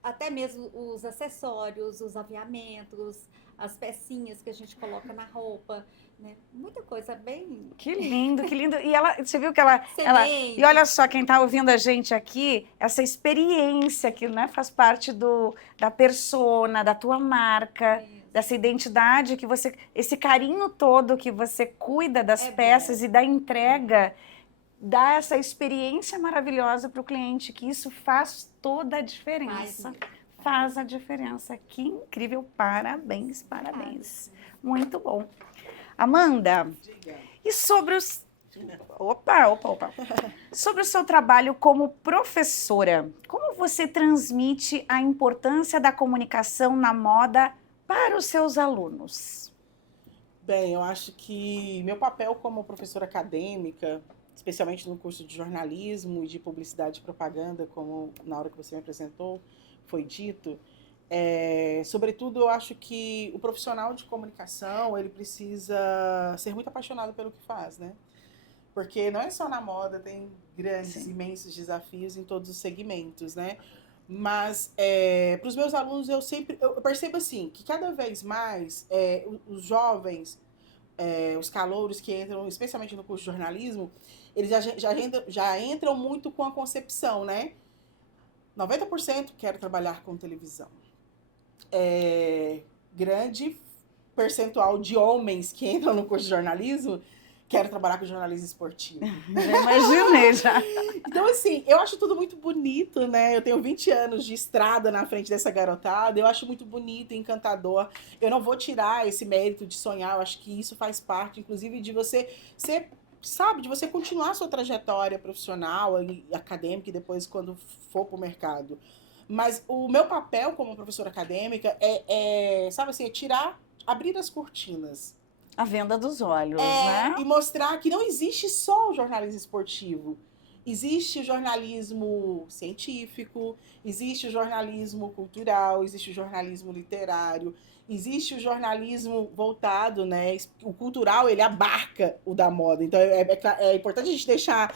Até mesmo os acessórios, os aviamentos, as pecinhas que a gente coloca na roupa, né? Muita coisa bem... Que lindo, que lindo. E você viu que ela... Semente. E olha só, quem está ouvindo a gente aqui, essa experiência que, né, faz parte da persona, da tua marca, dessa identidade que você... Esse carinho todo que você cuida das peças e da entrega, dá essa experiência maravilhosa para o cliente, que isso faz toda a diferença. Faz a diferença. Que incrível. Parabéns, parabéns. Muito bom. Amanda, e sobre os... Opa. Sobre o seu trabalho como professora, como você transmite a importância da comunicação na moda para os seus alunos? Bem, eu acho que meu papel como professora acadêmica, especialmente no curso de jornalismo e de publicidade e propaganda, como na hora que você me apresentou, foi dito, sobretudo eu acho que o profissional de comunicação, ele precisa ser muito apaixonado pelo que faz, né? Porque não é só na moda, tem grandes, imensos desafios em todos os segmentos, né? Mas para os meus alunos eu percebo assim, que cada vez mais os jovens os calouros que entram, especialmente no curso de jornalismo, eles já entram muito com a concepção, né? 90% quero trabalhar com televisão. Grande percentual de homens que entram no curso de jornalismo quero trabalhar com jornalismo esportivo. Já imaginei, já. Então, assim, eu acho tudo muito bonito, né? Eu tenho 20 anos de estrada na frente dessa garotada, eu acho muito bonito e encantador. Eu não vou tirar esse mérito de sonhar, eu acho que isso faz parte, inclusive, de você ser, sabe, de você continuar a sua trajetória profissional e acadêmica e depois quando for pro mercado. Mas o meu papel como professora acadêmica sabe assim, abrir as cortinas. A venda dos olhos, né? E mostrar que não existe só o jornalismo esportivo. Existe o jornalismo científico, existe o jornalismo cultural, existe o jornalismo literário, existe o jornalismo voltado, né? O cultural, ele abarca o da moda. Então, é importante a gente deixar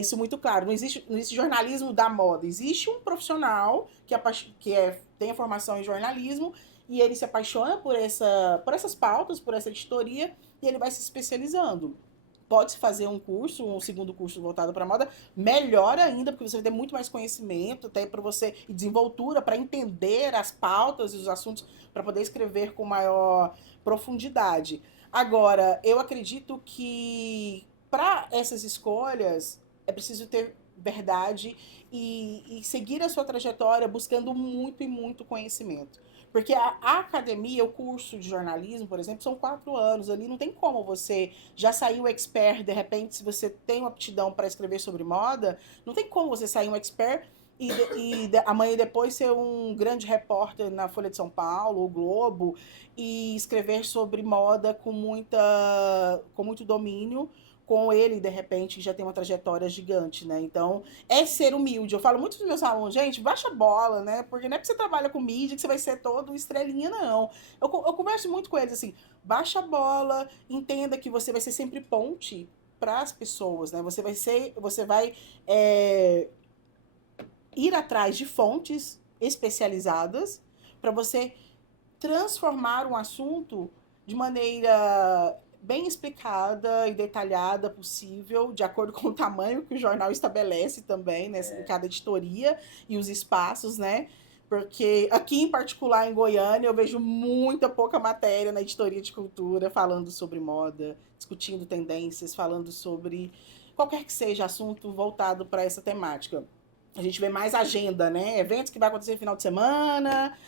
isso muito claro. Não existe jornalismo da moda. Existe um profissional que tem a formação em jornalismo e ele se apaixona por essas pautas, por essa editoria, e ele vai se especializando. Pode-se fazer um segundo curso voltado para moda, melhor ainda, porque você vai ter muito mais conhecimento, até para você, e desenvoltura para entender as pautas e os assuntos, para poder escrever com maior profundidade. Agora, eu acredito que para essas escolhas é preciso ter verdade e seguir a sua trajetória buscando muito e muito conhecimento. Porque a academia, o curso de jornalismo, por exemplo, são 4 anos. Ali não tem como você já sair um expert, de repente, se você tem uma aptidão para escrever sobre moda, não tem como você sair um expert e amanhã depois ser um grande repórter na Folha de São Paulo, o Globo, e escrever sobre moda com muito domínio, com ele, de repente, já tem uma trajetória gigante, né? Então, é ser humilde. Eu falo muito dos meus alunos, gente, baixa a bola, né? Porque não é porque você trabalha com mídia que você vai ser todo estrelinha, não. Eu converso muito com eles, assim, baixa a bola, entenda que você vai ser sempre ponte para as pessoas, né? Você vai ir atrás de fontes especializadas para você transformar um assunto de maneira bem explicada e detalhada possível, de acordo com o tamanho que o jornal estabelece também, né, em cada editoria e os espaços, né? Porque aqui, em particular, em Goiânia, eu vejo pouca matéria na editoria de cultura falando sobre moda, discutindo tendências, falando sobre qualquer que seja assunto voltado para essa temática. A gente vê mais agenda, né? Eventos que vai acontecer no final de semana,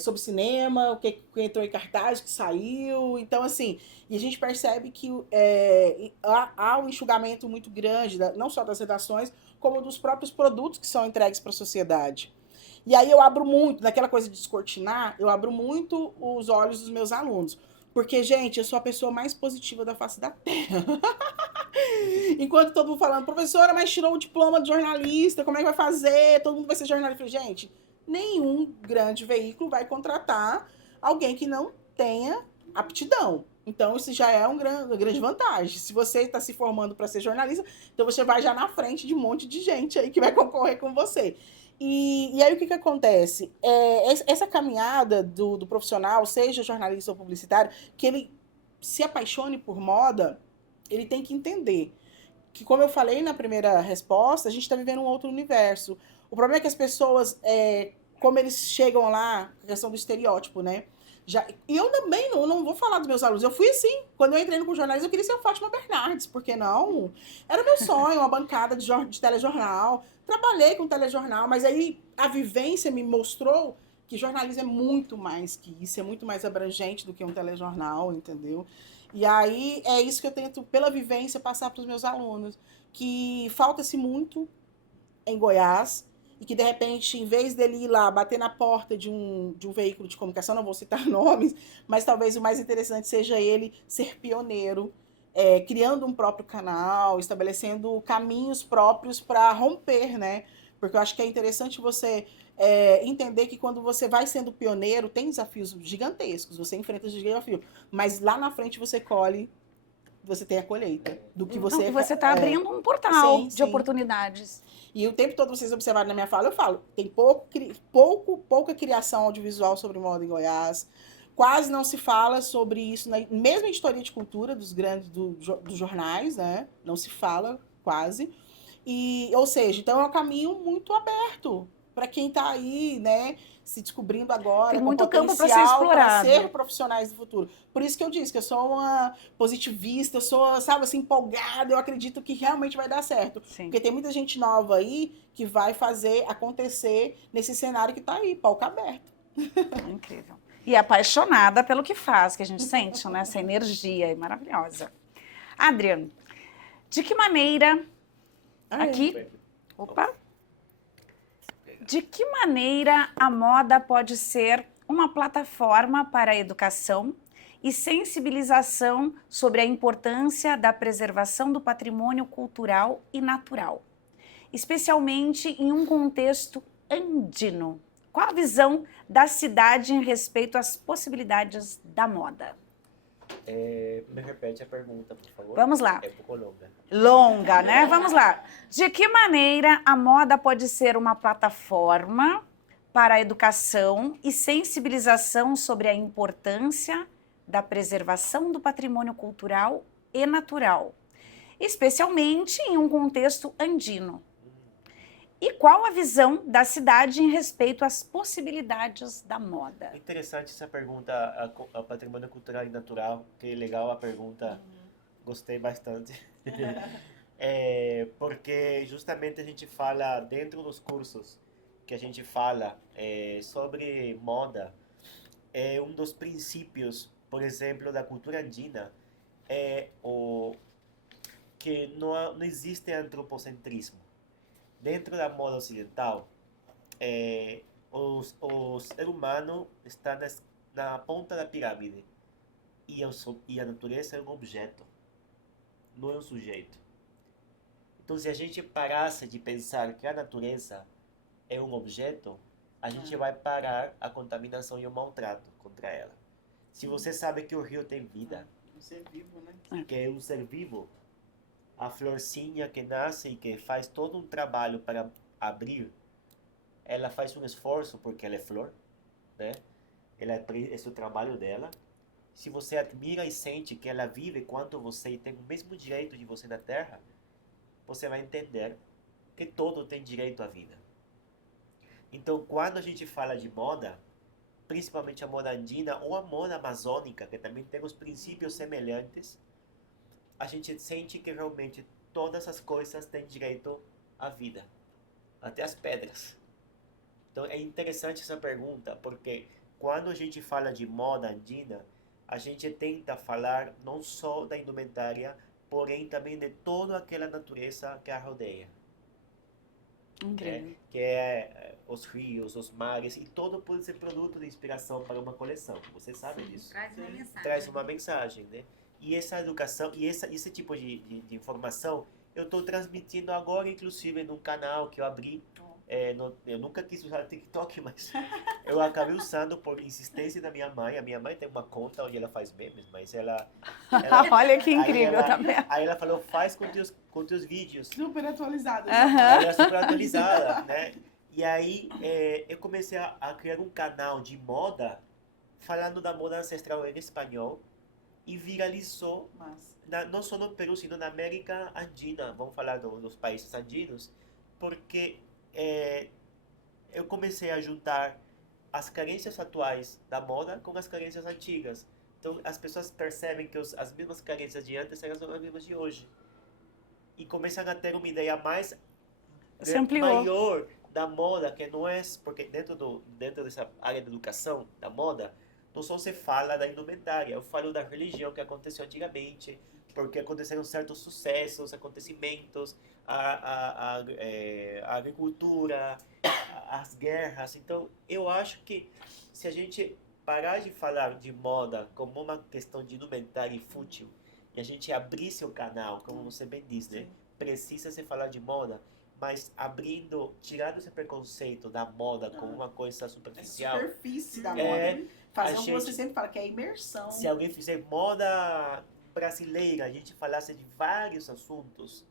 sobre cinema, o que entrou em cartaz, o que saiu. Então, assim, e a gente percebe que há um enxugamento muito grande, não só das redações, como dos próprios produtos que são entregues para a sociedade. E aí eu abro muito, naquela coisa de descortinar, eu abro muito os olhos dos meus alunos. Porque, gente, eu sou a pessoa mais positiva da face da Terra. Enquanto todo mundo falando, professora, mas tirou o diploma de jornalista, como é que vai fazer? Todo mundo vai ser jornalista. Eu falei, gente, nenhum grande veículo vai contratar alguém que não tenha aptidão. Então, isso já é uma grande vantagem. Se você está se formando para ser jornalista, então você vai já na frente de um monte de gente aí que vai concorrer com você. E aí o que acontece? Essa caminhada do profissional, seja jornalista ou publicitário, que ele se apaixone por moda, ele tem que entender que, como eu falei na primeira resposta, a gente está vivendo um outro universo. O problema é que as pessoas, como eles chegam lá, a questão do estereótipo, né? E eu também não vou falar dos meus alunos. Eu fui assim, quando eu entrei no curso de jornalismo, eu queria ser a Fátima Bernardes, porque não? Era meu sonho, uma bancada de telejornal. Trabalhei com telejornal, mas aí a vivência me mostrou que jornalismo é muito mais que isso, é muito mais abrangente do que um telejornal, entendeu? E aí é isso que eu tento, pela vivência, passar para os meus alunos, que falta-se muito em Goiás, e que, de repente, em vez dele ir lá bater na porta de um veículo de comunicação, não vou citar nomes, mas talvez o mais interessante seja ele ser pioneiro, criando um próprio canal, estabelecendo caminhos próprios para romper, né? Porque eu acho que é interessante você entender que quando você vai sendo pioneiro, tem desafios gigantescos, você enfrenta os desafios, mas lá na frente você colhe, você tem a colheita do que você... Não, você está abrindo um portal de oportunidades. E o tempo todo vocês observaram na minha fala, eu falo, tem pouca criação audiovisual sobre moda em Goiás, Quase não se fala sobre isso, mesmo em editoria de cultura dos dos jornais, né? Não se fala quase. Ou seja, então é um caminho muito aberto para quem está aí, né, se descobrindo agora, Tem com muito campo para ser potencial para explorado. ser profissionais do futuro. Por isso que eu disse que eu sou uma positivista, eu sou, sabe, assim, empolgada, eu acredito que realmente vai dar certo. Sim. Porque tem muita gente nova aí que vai fazer acontecer nesse cenário que está aí, palco aberto. Incrível. E apaixonada pelo que faz, que a gente sente, né? Essa energia é maravilhosa. Adrian, de que maneira... Aqui... Opa! De que maneira a moda pode ser uma plataforma para a educação e sensibilização sobre a importância da preservação do patrimônio cultural e natural, especialmente em um contexto andino? Qual a visão da cidade em respeito às possibilidades da moda? Me repete a pergunta, por favor. Vamos lá. É um pouco longa. Longa, né? Vamos lá. De que maneira a moda pode ser uma plataforma para a educação e sensibilização sobre a importância da preservação do patrimônio cultural e natural, especialmente em um contexto andino? E qual a visão da cidade em respeito às possibilidades da moda? Interessante essa pergunta, a patrimônio cultural e natural, que legal a pergunta, gostei bastante. Porque justamente a gente fala, dentro dos cursos que a gente fala sobre moda, um dos princípios, por exemplo, da cultura andina, é que não existe antropocentrismo. Dentro da moda ocidental, o ser humano está na ponta da pirâmide e a natureza é um objeto, não é um sujeito. Então, se a gente parasse de pensar que a natureza é um objeto, a gente vai parar a contaminação e o maltrato contra ela. Se você sabe que o rio tem vida, Um ser vivo, né? que é um ser vivo, a florzinha que nasce e que faz todo um trabalho para abrir, ela faz um esforço porque ela é flor, né? Esse é o trabalho dela. Se você admira e sente que ela vive quanto você e tem o mesmo direito de você na Terra, você vai entender que todo tem direito à vida. Então, quando a gente fala de moda, principalmente a moda andina ou a moda amazônica, que também tem os princípios semelhantes, a gente sente que realmente todas as coisas têm direito à vida, até as pedras. Então é interessante essa pergunta, porque quando a gente fala de moda andina, a gente tenta falar não só da indumentária, porém também de toda aquela natureza que a rodeia. Incrível. Que é os rios, os mares, e todo pode ser produto de inspiração para uma coleção. Você sabe disso. Traz uma mensagem. Traz uma mensagem, né? E essa educação, e esse tipo de informação, eu estou transmitindo agora, inclusive, num canal que eu abri. Eu nunca quis usar TikTok, mas eu acabei usando por insistência da minha mãe. A minha mãe tem uma conta onde ela faz memes, mas ela Olha que incrível também. Aí ela falou, faz com teus vídeos. Super atualizada. Ela é super atualizada, né? E aí eu comecei a criar um canal de moda, falando da moda ancestral em espanhol, e viralizou, não só no Peru, sino na América Andina, vamos falar dos países andinos, porque eu comecei a juntar as carências atuais da moda com as carências antigas. Então as pessoas percebem que as mesmas carências de antes eram as mesmas de hoje. E começam a ter uma ideia maior da moda, que não é... Porque dentro dessa área de educação da moda, não só se fala da indumentária, eu falo da religião que aconteceu antigamente, porque aconteceram certos sucessos, acontecimentos, a agricultura, as guerras. Então, eu acho que se a gente parar de falar de moda como uma questão de indumentária e fútil, e a gente abrir seu canal, como você bem diz, né? Precisa se falar de moda, mas tirando esse preconceito da moda como uma coisa superficial. A superfície da moda. Fazer o que você sempre fala, que é a imersão. Se alguém fizer moda brasileira, a gente falasse de vários assuntos,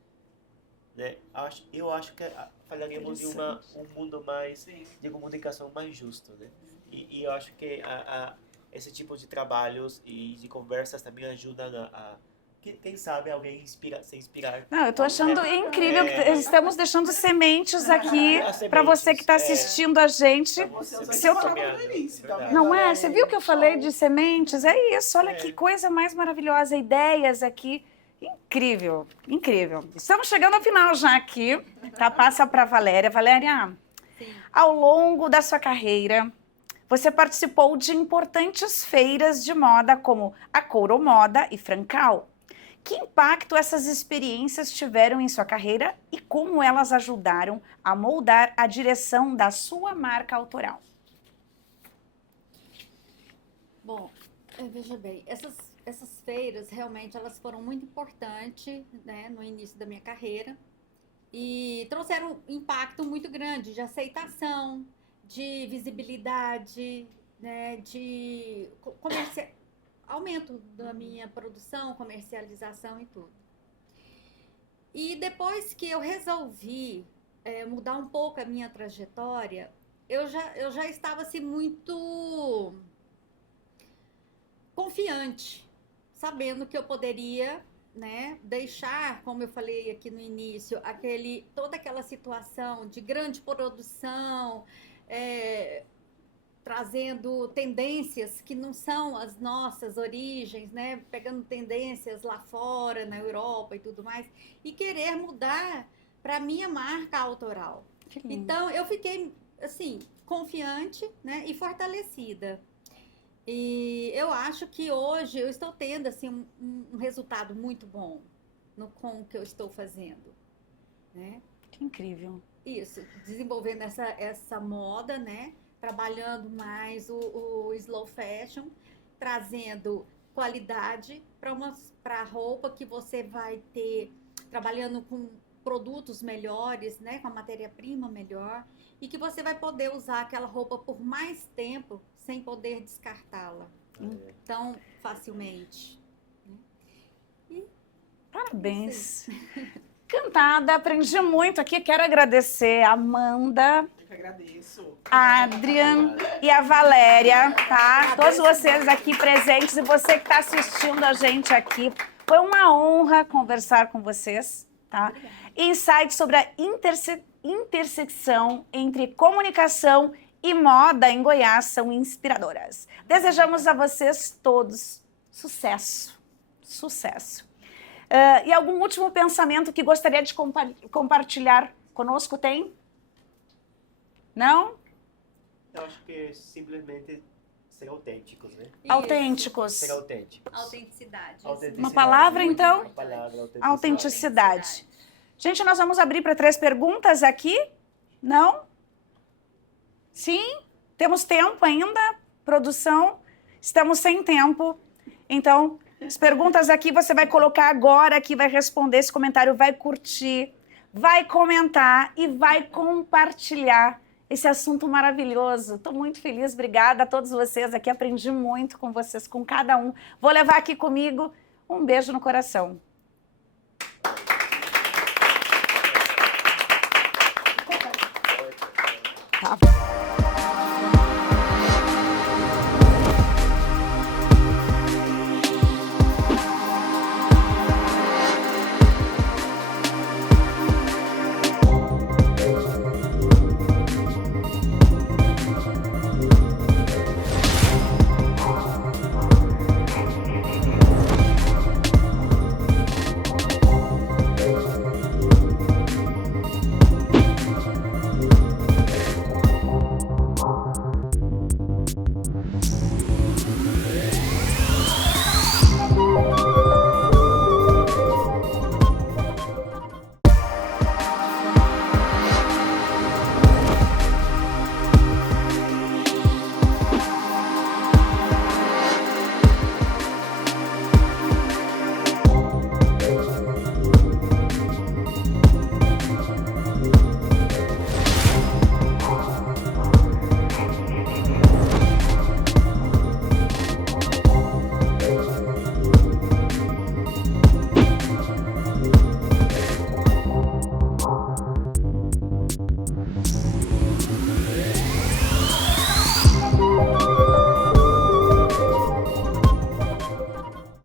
né? Eu acho que falaríamos de um mundo mais de comunicação mais justo, né? E eu acho que esse tipo de trabalhos e de conversas também ajudam quem sabe alguém se inspirar. Não, eu tô achando incrível que estamos deixando sementes aqui As para você que está sementes, assistindo a gente. Se eu tô- Não é? Você viu que eu falei de sementes? É isso, olha que coisa mais maravilhosa, ideias aqui. Incrível, incrível. Estamos chegando ao final já aqui, tá? Passa para Valéria. Valéria, Sim. ao longo da sua carreira, você participou de importantes feiras de moda como a Couro Moda e Francal. Que impacto essas experiências tiveram em sua carreira e como elas ajudaram a moldar a direção da sua marca autoral? Bom, veja bem, essas feiras realmente elas foram muito importantes, né, no início da minha carreira e trouxeram um impacto muito grande de aceitação, de visibilidade, né, de aumento da minha produção, comercialização e tudo. E depois que eu resolvi mudar um pouco a minha trajetória, eu já estava assim, muito confiante, sabendo que eu poderia, né, deixar, como eu falei aqui no início, toda aquela situação de grande produção, trazendo tendências que não são as nossas origens, né? Pegando tendências lá fora, na Europa e tudo mais, e querer mudar para a minha marca autoral. Então, eu fiquei, assim, confiante, né? E fortalecida. E eu acho que hoje eu estou tendo, assim, um resultado muito bom com o que eu estou fazendo, né? Que incrível. Isso, desenvolvendo essa moda, né? Trabalhando mais o slow fashion, trazendo qualidade para a roupa que você vai ter, trabalhando com produtos melhores, né, com a matéria-prima melhor, e que você vai poder usar aquela roupa por mais tempo sem poder descartá-la tão facilmente. Parabéns. Encantada, aprendi muito aqui. Quero agradecer a Amanda, Eu que agradeço. a Adrian e a Valéria, tá? Todos vocês aqui presentes e você que está assistindo a gente aqui. Foi uma honra conversar com vocês, tá? Insights sobre a intersecção entre comunicação e moda em Goiás são inspiradoras. Desejamos a vocês todos sucesso, sucesso. E algum último pensamento que gostaria de compartilhar conosco, tem? Não? Eu acho que simplesmente ser autênticos, né? Isso. Autênticos. Ser autênticos. Autenticidade. Uma palavra, muito então? Uma palavra, Autenticidade. Gente, nós vamos abrir para 3 perguntas aqui. Não? Sim? Temos tempo ainda? Produção? Estamos sem tempo. Então, as perguntas aqui você vai colocar agora, aqui vai responder esse comentário, vai curtir, vai comentar e vai compartilhar esse assunto maravilhoso. Estou muito feliz, obrigada a todos vocês aqui, aprendi muito com vocês, com cada um. Vou levar aqui comigo um beijo no coração. Tá.